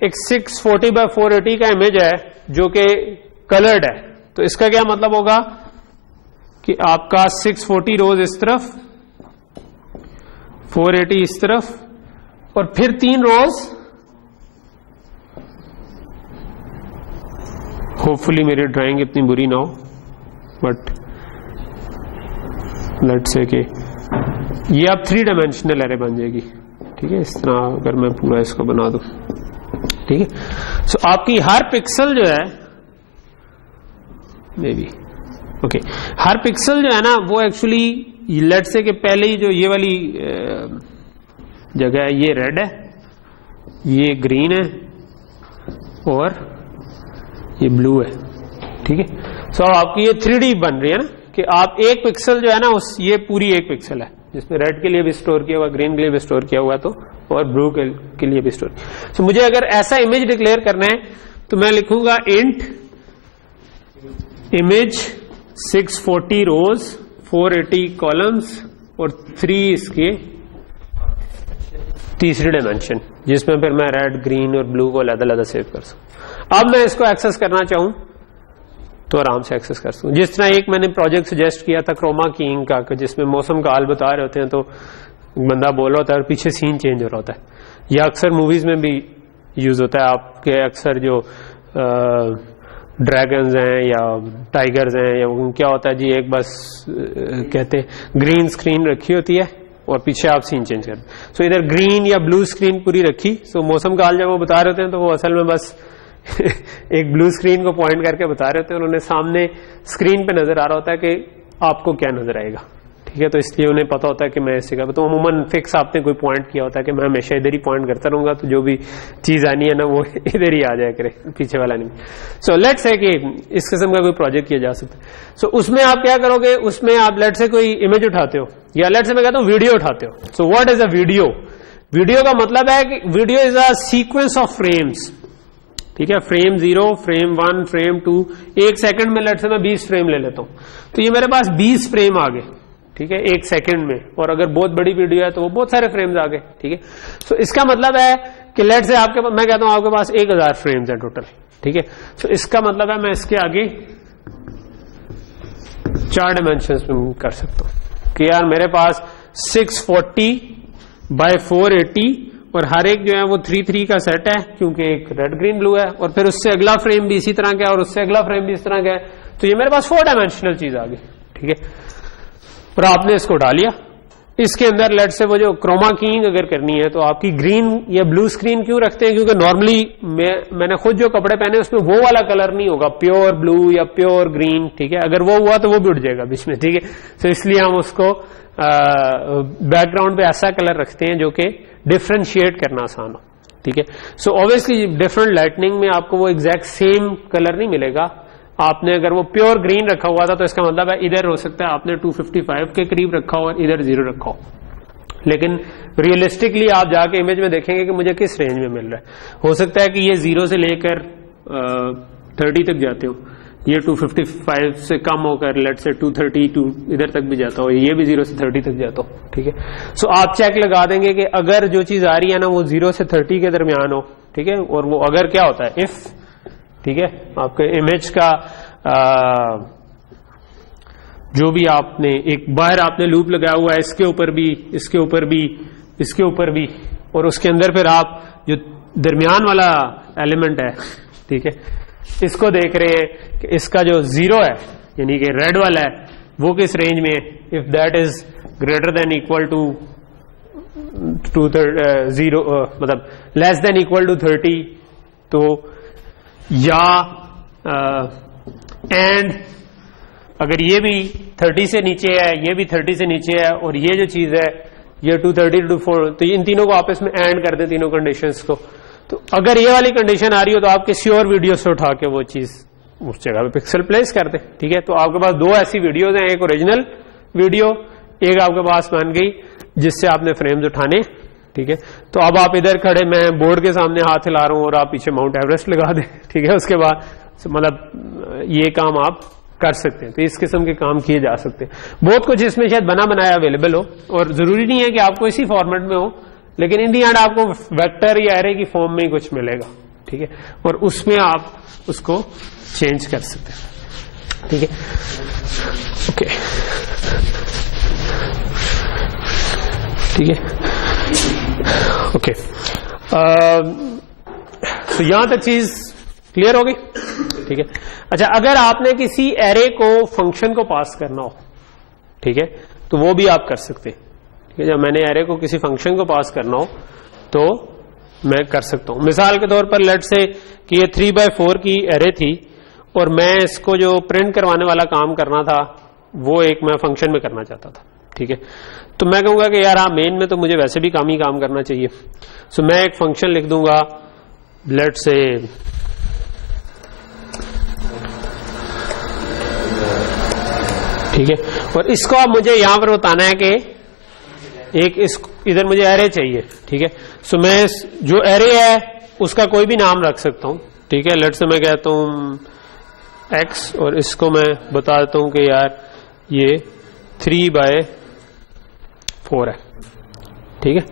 एक 640x480 का इमेज है जो कि कलर्ड है, तो इसका क्या मतलब होगा कि आपका 640 रोज इस तरफ, 480 इस तरफ और फिर 3 रोज, होपफुली मेरी ड्राइंग इतनी बुरी ना हो, बट लेट्स से कि ये अब 3 डायमेंशनल एरे बन जाएगी, ठीक है। इस तरह अगर मैं पूरा इसको बना दूं, ठीक है। सो आपकी हर पिक्सल जो है may be okay, her pixel जो है ना वो एक्चुअली लेट्स से कि पहले ही जो ये वाली जगह है ये रेड है, ये ग्रीन है और ये ब्लू है, ठीक है। सो आपकी ये 3D बन रही है ना कि आप एक पिक्सल जो है ना उस, ये पूरी एक पिक्सल है जिसमें रेड के लिए भी स्टोर किया हुआ, ग्रीन के लिए भी स्टोर किया हुआ, तो और ब्लू के लिए भी स्टोर। सो मुझे अगर ऐसा इमेज डिक्लेयर करना है तो मैं लिखूंगा इंट इमेज 640 रोज 480 कॉलम्स और 3 इसके तीसरी डायमेंशन, जिसमें फिर मैं रेड, ग्रीन और ब्लू को अलग-अलग सेव कर सकूं। अब मैं इसको एक्सेस करना चाहूं तो आराम से एक्सेस कर सकूं। जिस तरह एक मैंने प्रोजेक्ट सजेस्ट किया था क्रोमा कीइंग का, जिसमें मौसम का हाल बता रहे होते हैं तो बंदा बोल रहा होता है और पीछे सीन चेंज हो रहा होता है। यह अक्सर मूवीज में भी यूज होता है। आपके अक्सर जो ड्रैगन्स हैं या टाइगर्स हैं या क्या होता है जी, एक बस कहते हैं ग्रीन स्क्रीन रखी होती है और पीछे आप सीन चेंज कर। सो इधर ग्रीन या ब्लू स्क्रीन पूरी रखी। सो मौसम का हाल जब वो बता रहे होते हैं तो वो असल में बस एक ब्लू स्क्रीन को पॉइंट करके बता रहे होते हैं। उन्होंने सामने स्क्रीन पे नजर आ रहा होता है कि आपको क्या नजर आएगा, ठीक है। तो इसलिए उन्हें पता होता है कि मैं इसी का तो अमूमन फिक्स आपने कोई पॉइंट किया होता है कि मैं हमेशा इधर ही पॉइंट करता रहूंगा, तो जो भी चीज आनी है ना वो इधर ही आ जाया करे, पीछे वाला नहीं। सो लेट्स से कि इस किस्म का कोई प्रोजेक्ट किया जा सकता है। सो उसमें आप क्या करोगे, उसमें आप लेट्स से कोई इमेज उठाते हो या लेट्स से मैं कहता हूं वीडियो उठाते हो। So what is a video? Video का मतलब है कि video is a sequence of frames, ठीक है। फ्रेम 0, फ्रेम 1, फ्रेम 2, 1 सेकंड में लेट्स से मैं 20 फ्रेम ले लेता हूं, तो ये मेरे पास 20 फ्रेम आ गए, ठीक है, 1 सेकंड में। और अगर बहुत बड़ी वीडियो है तो वो बहुत सारे फ्रेम्स आ गए, ठीक है। सो इसका मतलब है कि लेट्स से आपके, मैं कहता हूं आपके पास 1000 फ्रेम्स है टोटल, ठीक है। सो इसका मतलब है मैं इसके आगे 4 डायमेंशंस में कर सकता हूं कि यार मेरे पास 640x480 और हर एक जो है वो 3-3 का सेट है, क्योंकि एक रेड ग्रीन ब्लू है, और फिर उससे अगला फ्रेम भी इसी तरह का है और उससे अगला फ्रेम भी इस तरह का है। तो ये मेरे पास 4 डायमेंशनल चीज आ गई, ठीक है। और आपने इसको डालिया इसके अंदर। लेट से वो जो क्रोमा कीइंग अगर करनी है तो आपकी ग्रीन या ब्लू स्क्रीन क्यों रखते हैं, क्योंकि नॉर्मली मैंने खुद जो कपड़े पहने उसमें वो वाला कलर नहीं होगा, प्योर ब्लू या प्योर ग्रीन, ठीक है। अगर वो हुआ तो वो भी उड़ जाएगा बीच में, ठीक है। तो इसलिए हम उसको बैकग्राउंड पे ऐसा कलर रखते हैं जो कि डिफरेंशिएट करना आसान हो, ठीक है। सो ऑब्वियसली डिफरेंट लाइटनिंग में आपको वो एग्जैक्ट सेम कलर नहीं मिलेगा। आपने अगर वो प्योर ग्रीन रखा हुआ था तो इसका मतलब है इधर हो सकता है आपने 255 के करीब रखा हो और इधर 0 रखा हो, लेकिन रियलिस्टिकली आप जाके इमेज में देखेंगे कि मुझे किस रेंज में मिल रहा है। हो सकता है कि ये 0 से लेकर 30 तक जाते हो, ये 255 से कम होकर लेट से 232 इधर तक भी जाता हो, ये भी 0 से 30 तक जाता हो, ठीक है। सो आप चेक लगा देंगे कि अगर जो चीज आ रही है ना वो 0 से 30 के दरमियान हो, ठीक है। और वो अगर क्या होता है इफ, ठीक है, आपके इमेज का जो भी आपने एक बाहर आपने लूप लगाया हुआ है, इसके ऊपर भी, इसके ऊपर भी, इसके ऊपर भी, और उसके अंदर फिर आप जो दरमियान वाला एलिमेंट है, ठीक है, इसको देख रहे हैं कि इसका जो 0 है यानी कि रेड वाला है वो किस रेंज में है। If that is greater than equal to 0 मतलब लेस देन इक्वल टू 30, तो या एंड अगर ये भी 30 से नीचे है, ये भी 30 से नीचे है, और ये जो चीज है ये 230 to 4, तो इन तीनों को आपस में एंड कर दें, तीनों कंडीशंस को। तो अगर ये वाली कंडीशन आ रही हो तो आप किसी और वीडियो से उठा के वो चीज उस जगह पे पिक्सल प्लेस कर दें, ठीक है। तो आपके पास दो ऐसी वीडियोस हैं, एक ओरिजिनल वीडियो, एक आपके पास बन गई जिससे आपने फ्रेम्स उठाने, ठीक है। तो अब आप इधर खड़े, मैं बोर्ड के सामने हाथ हिला रहा हूं और आप पीछे माउंट एवरेस्ट लगा दें, ठीक है। उसके बाद मतलब ये काम आप कर सकते हैं। तो इस किस्म के काम किए जा सकते हैं। बहुत कुछ इसमें शायद बना बनाया अवेलेबल हो, और जरूरी नहीं है कि आपको इसी फॉर्मेट में हो, लेकिन इन दी एंड आपको वेक्टर या एरे की फॉर्म में ही कुछ मिलेगा, ठीक है, और उसमें आप उसको चेंज कर सकते हैं, ठीक है। ओके, ठीक है, ओके। तो यहां तक चीज क्लियर हो गई, ठीक है। अच्छा, अगर आपने किसी एरे को फंक्शन को पास करना हो, ठीक है, तो वो भी आप कर सकते हैं, ठीक है। जब मैंने एरे को किसी फंक्शन को पास करना हो तो मैं कर सकता हूं। मिसाल के तौर पर लेट से कि ये 3/4 की एरे थी और मैं इसको जो प्रिंट करवाने वाला काम करना था वो एक मैं फंक्शन में करना चाहता था, ठीक है। तो मैं कहूंगा कि यार मेन में तो मुझे वैसे भी काम ही काम करना चाहिए, सो मैं एक फंक्शन लिख दूंगा लेट से ठीक है, और इसको अब मुझे यहां पर बताना है कि एक इस इधर मुझे एरे चाहिए, ठीक है। सो मैं जो एरे है उसका कोई भी नाम रख सकता हूं, ठीक है। लेट से मैं कहता हूं एक्स, और इसको मैं बता देता हूं कि यार ये 3/4 है, ठीक है।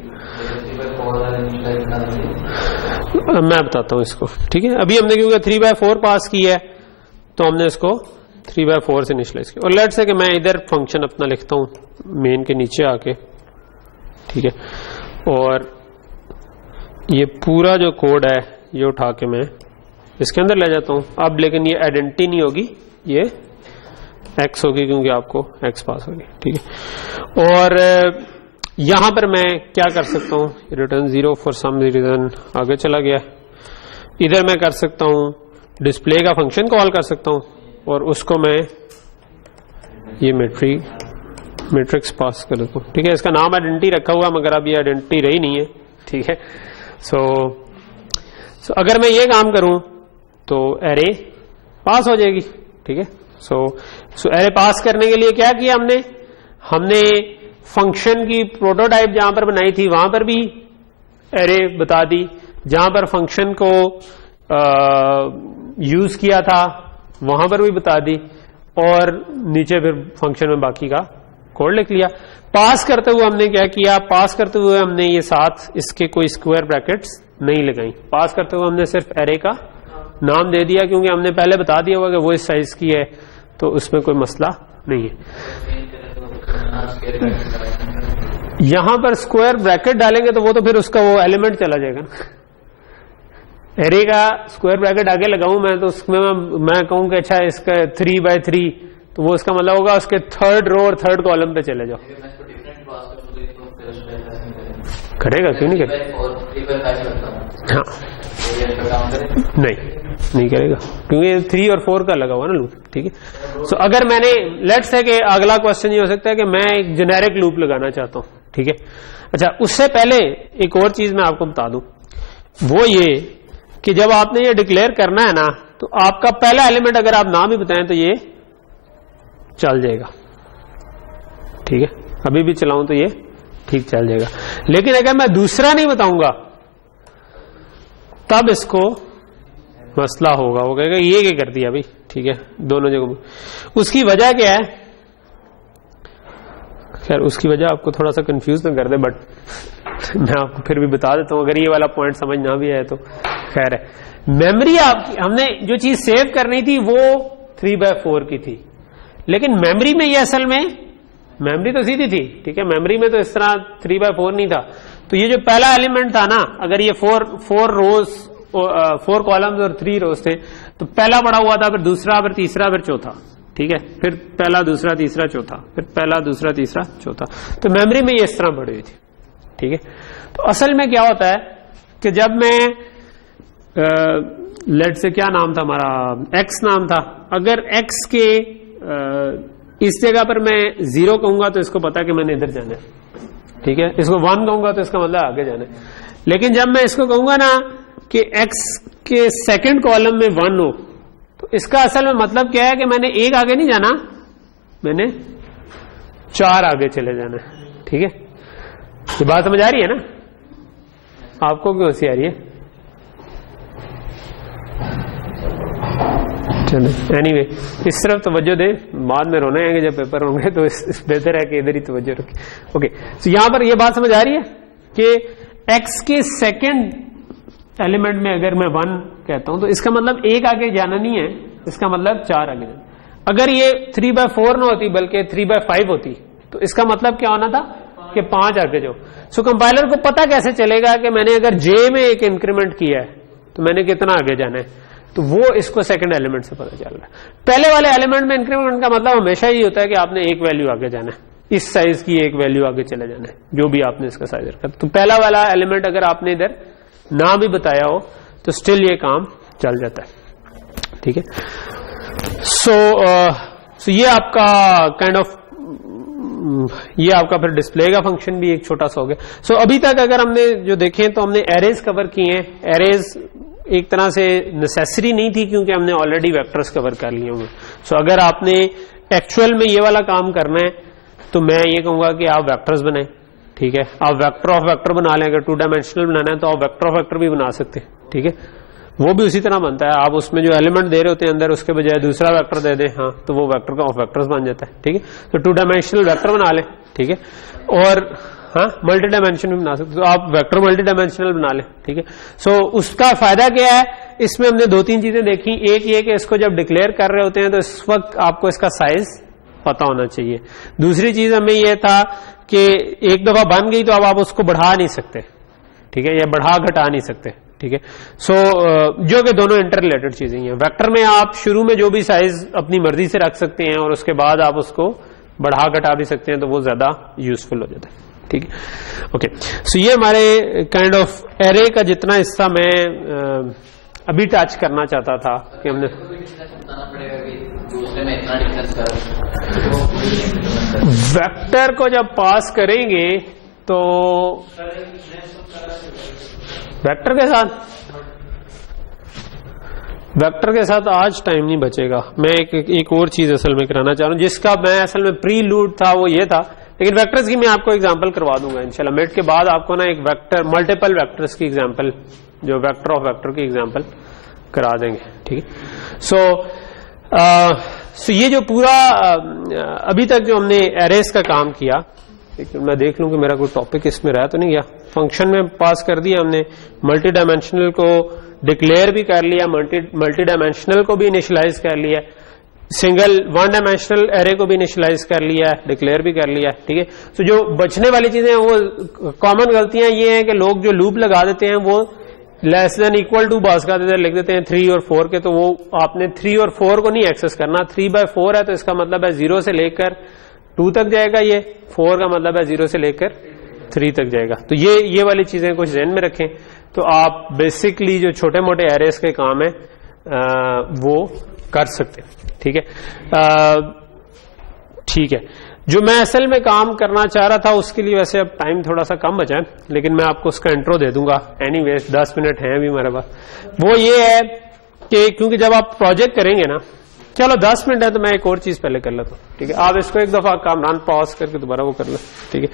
मैं बताता हूं इसको, ठीक है। अभी हमने क्योंकि 3/4 पास की है तो हमने इसको 3/4 से इनिशियलाइज किया, और लेट से कि मैं इधर फंक्शन अपना लिखता हूं मेन के नीचे आके, ठीक है, और ये पूरा जो कोड है ये उठा के मैं इसके अंदर ले जाता हूं। अब लेकिन ये आइडेंटिटी नहीं होगी, ये एक्स होगी क्योंकि आपको एक्स पास होगी, ठीक है। और यहां पर मैं क्या कर सकता हूं, रिटर्न 0 फॉर सम रीजन आगे चला गया। इधर मैं कर सकता हूं डिस्प्ले का फंक्शन कॉल कर सकता हूं, और उसको मैं ये मैट्रिक्स पास कर देता हूं, ठीक है। इसका नाम आइडेंटिटी रखा हुआ मगर अब ये आइडेंटिटी रही नहीं है, ठीक है। सो अगर मैं ये काम करूं तो एरे पास हो जाएगी, ठीक है। सो एरे पास करने के लिए क्या किया हमने फंक्शन की प्रोटोटाइप जहां पर बनाई थी वहां पर भी एरे बता दी, जहां पर फंक्शन को यूज किया था वहां पर भी बता दी, और नीचे फिर फंक्शन में बाकी का कोड लिख लिया। पास करते हुए हमने क्या किया, पास करते हुए हमने ये साथ इसके कोई स्क्वायर ब्रैकेट्स नहीं लगाई। पास करते हुए हमने सिर्फ एरे का नाम दे दिया, क्योंकि हमने पहले बता दिया हुआ कि वो इस साइज की है, तो उसमें कोई मसला नहीं है। यहां पर स्क्वायर ब्रैकेट डालेंगे तो वो तो फिर उसका वो एलिमेंट चला जाएगा ना। एरे का स्क्वायर ब्रैकेट आगे लगाऊं मैं तो उसमें मैं कहूं कि अच्छा इसका 3/3, तो वो उसका मतलब होगा उसके थर्ड रो और थर्ड कॉलम पे चले जाओ। करेगा, क्यों नहीं करेगा? हाँ, नहीं करेगा, क्योंकि 3 और 4 का लगा हुआ ना लूप, ठीक है। सो अगर मैंने लेट्स से कि अगला क्वेश्चन ये हो सकता है कि मैं एक जेनेरिक लूप लगाना चाहता हूं, ठीक है। अच्छा, उससे पहले एक और चीज मैं आपको बता दूं, वो ये कि जब आपने ये डिक्लेयर करना है ना, तो आपका पहला एलिमेंट अगर आप नाम ही बताएं तो ये चल जाएगा, ठीक है। अभी भी चलाऊं तो ये ठीक चल जाएगा, लेकिन अगर मैं दूसरा नहीं बताऊंगा तब इसको मसला होगा। वो कहेगा ये क्या कर दिया भाई, ठीक है, दोनों जगह। उसकी वजह क्या है, खैर उसकी वजह आपको थोड़ा सा कंफ्यूज ना कर दे, बट मैं आपको फिर भी बता देता हूं, अगर ये वाला पॉइंट समझ ना भी आए तो खैर है। मेमोरी आपकी, हमने जो चीज सेव करनी थी वो 3/4 की थी, लेकिन मेमोरी में ये असल में मेमोरी तो सीधी थी, ठीक है। मेमोरी में तो इस तरह 3/4 नहीं था। तो ये जो पहला एलिमेंट था ना, अगर ये 4 रोज 4 कॉलम्स और 3 रोज थे, तो पहला पड़ा हुआ था, फिर दूसरा, फिर तीसरा, फिर चौथा, ठीक है। फिर पहला, दूसरा, तीसरा, चौथा, फिर पहला, दूसरा, तीसरा, चौथा। तो मेमोरी में ये इस तरह पड़ी हुई थी, ठीक है। तो असल में क्या होता है कि जब मैं लेट से क्या नाम था हमारा, एक्स नाम था, अगर एक्स के इस जगह पर मैं 0 कहूंगा तो इसको पता है कि मैंने इधर जाना है, ठीक है। इसको 1 कहूंगा तो इसका मतलब आगे जाना है। लेकिन जब मैं इसको कहूंगा ना कि एक्स के सेकंड कॉलम में 1 हो, तो इसका असल में मतलब क्या है कि मैंने 1 आगे नहीं जाना, मैंने 4 आगे चले जाना है, ठीक है। ये बात समझ आ रही है ना आपको, क्यों सी आ रही है? चलो एनीवे, इस तरफ तवज्जो दे, बाद में रोने आएंगे जब पेपर होंगे, तो बेहतर है कि इधर ही तवज्जो रखें। ओके, तो यहां पर ये बात समझ आ रही है कि एक्स के सेकंड एलिमेंट में अगर मैं 1 कहता हूं तो इसका मतलब 1 आगे जाना नहीं है, इसका मतलब 4 आगे जाना। अगर ये 3/4 ना होती बल्कि 3/5 होती तो इसका मतलब क्या होना था कि 5 आगे जाओ। सो कंपाइलर को पता कैसे चलेगा कि मैंने अगर जे में एक इंक्रीमेंट किया है तो मैंने कितना आगे जाना है, तो वो इसको सेकंड एलिमेंट से पता चल रहा है। पहले वाले एलिमेंट में इंक्रीमेंट का मतलब हमेशा ही होता है कि आपने एक वैल्यू आगे जाना है, इस साइज की एक वैल्यू आगे चले जाना है, जो भी आपने इसका साइज रखा। तो पहला वाला एलिमेंट अगर आपने इधर ना भी बताया हो तो स्टिल ये काम चल जाता है, ठीक है। सो ये आपका काइंड ऑफ ये आपका फिर डिस्प्ले का फंक्शन भी एक छोटा सा हो गया। सो अभी तक अगर हमने जो देखें तो हमने एरेज कवर किए हैं। एरेज एक तरह से नेसेसरी नहीं थी क्योंकि हमने ऑलरेडी वेक्टर्स कवर कर लिए होंगे। सो अगर आपने एक्चुअल में ये वाला काम करना है तो मैं ये कहूंगा कि आप वेक्टर्स बनाएं, ठीक है। आप वेक्टर ऑफ वेक्टर बना लें, अगर 2 डायमेंशनल बनाना है तो आप वेक्टर ऑफ वेक्टर भी बना सकते हैं, ठीक है। वो भी उसी तरह बनता है, आप उसमें जो एलिमेंट दे रहे होते हैं अंदर उसके बजाय दूसरा वेक्टर दे दें, हाँ, तो वो वेक्टर का ऑफ वेक्टर्स बन जाता है, ठीक है। तो 2 डायमेंशनल वेक्टर बना लें, ठीक है। और हाँ, मल्टी डायमेंशन भी बना सकते, तो आप वेक्टर मल्टी डायमेंशनल बना लें, ठीक है। सो उसका फायदा क्या है, इसमें हमने 2-3 चीजें देखी। एक ये कि इसको जब डिक्लेयर कर रहे होते हैं तो इस वक्त आपको इसका साइज पता होना चाहिए। दूसरी चीज हमें यह था कि एक दफा बन गई तो अब आप उसको बढ़ा नहीं सकते, ठीक है, या बढ़ा घटा नहीं सकते, ठीक है। सो जो कि दोनों इंटर रिलेटेड चीजें हैं। वेक्टर में आप शुरू में जो भी साइज अपनी मर्जी से रख सकते हैं और उसके बाद आप उसको बढ़ा घटा भी सकते हैं, तो वो ज्यादा यूजफुल हो जाता है, ठीक है। ओके, सो ये हमारे काइंड ऑफ एरे का जितना हिस्सा मैं अभी टच करना चाहता था कि हमने वेक्टर को जब पास करेंगे तो वेक्टर के साथ आज टाइम नहीं बचेगा। मैं एक और चीज असल में कराना चाह रहा हूं जिसका मैं असल में प्रीलूड था, वो ये था, लेकिन वेक्टर्स की मैं आपको एग्जांपल करवा दूंगा इंशाल्लाह। मिड के बाद आपको ना एक वेक्टर मल्टीपल वेक्टर्स की एग्जांपल, जो वेक्टर ऑफ वेक्टर की एग्जांपल करा देंगे, ठीक है। सो ये जो पूरा अभी तक जो हमने एरेस का काम किया, मैं देख लूं कि मेरा कोई टॉपिक इसमें रहा तो नहीं गया। फंक्शन में पास कर दिया हमने, मल्टी डायमेंशनल को डिक्लेयर भी कर लिया, मल्टी डायमेंशनल को भी इनिशियलाइज कर लिया, सिंगल 1 डायमेंशनल एरे को भी इनिशियलाइज कर लिया, डिक्लेयर भी कर लिया, ठीक है। तो जो बचने वाली चीजें हैं वो कॉमन गलतियां ये हैं कि लोग जो लूप लगा देते हैं वो लेस देन इक्वल टू बास का लिख देते हैं 3 और 4 के, तो वो आपने 3 और 4 को नहीं एक्सेस करना। 3/4 है तो इसका मतलब है 0 से लेकर 2 तक जाएगा, ये 4 का मतलब है 0 से लेकर 3 तक जाएगा। तो ये वाली चीजें कुछ ध्यान में रखें, तो आप बेसिकली जो छोटे मोटे एरेस के काम है वो कर सकते हैं, ठीक है। ठीक है, जो मैं असल में काम करना चाह रहा था उसके लिए वैसे अब टाइम थोड़ा सा कम बचा है, लेकिन मैं आपको उसका इंट्रो दे दूंगा एनीवेज, 10 मिनट है अभी हमारे पास। वो ये है कि क्योंकि जब आप प्रोजेक्ट करेंगे ना, चलो 10 मिनट है तो मैं एक और चीज पहले कर लेता हूँ, ठीक है। आप इसको एक दफा कामरान पॉज करके दोबारा वो कर लो, ठीक है।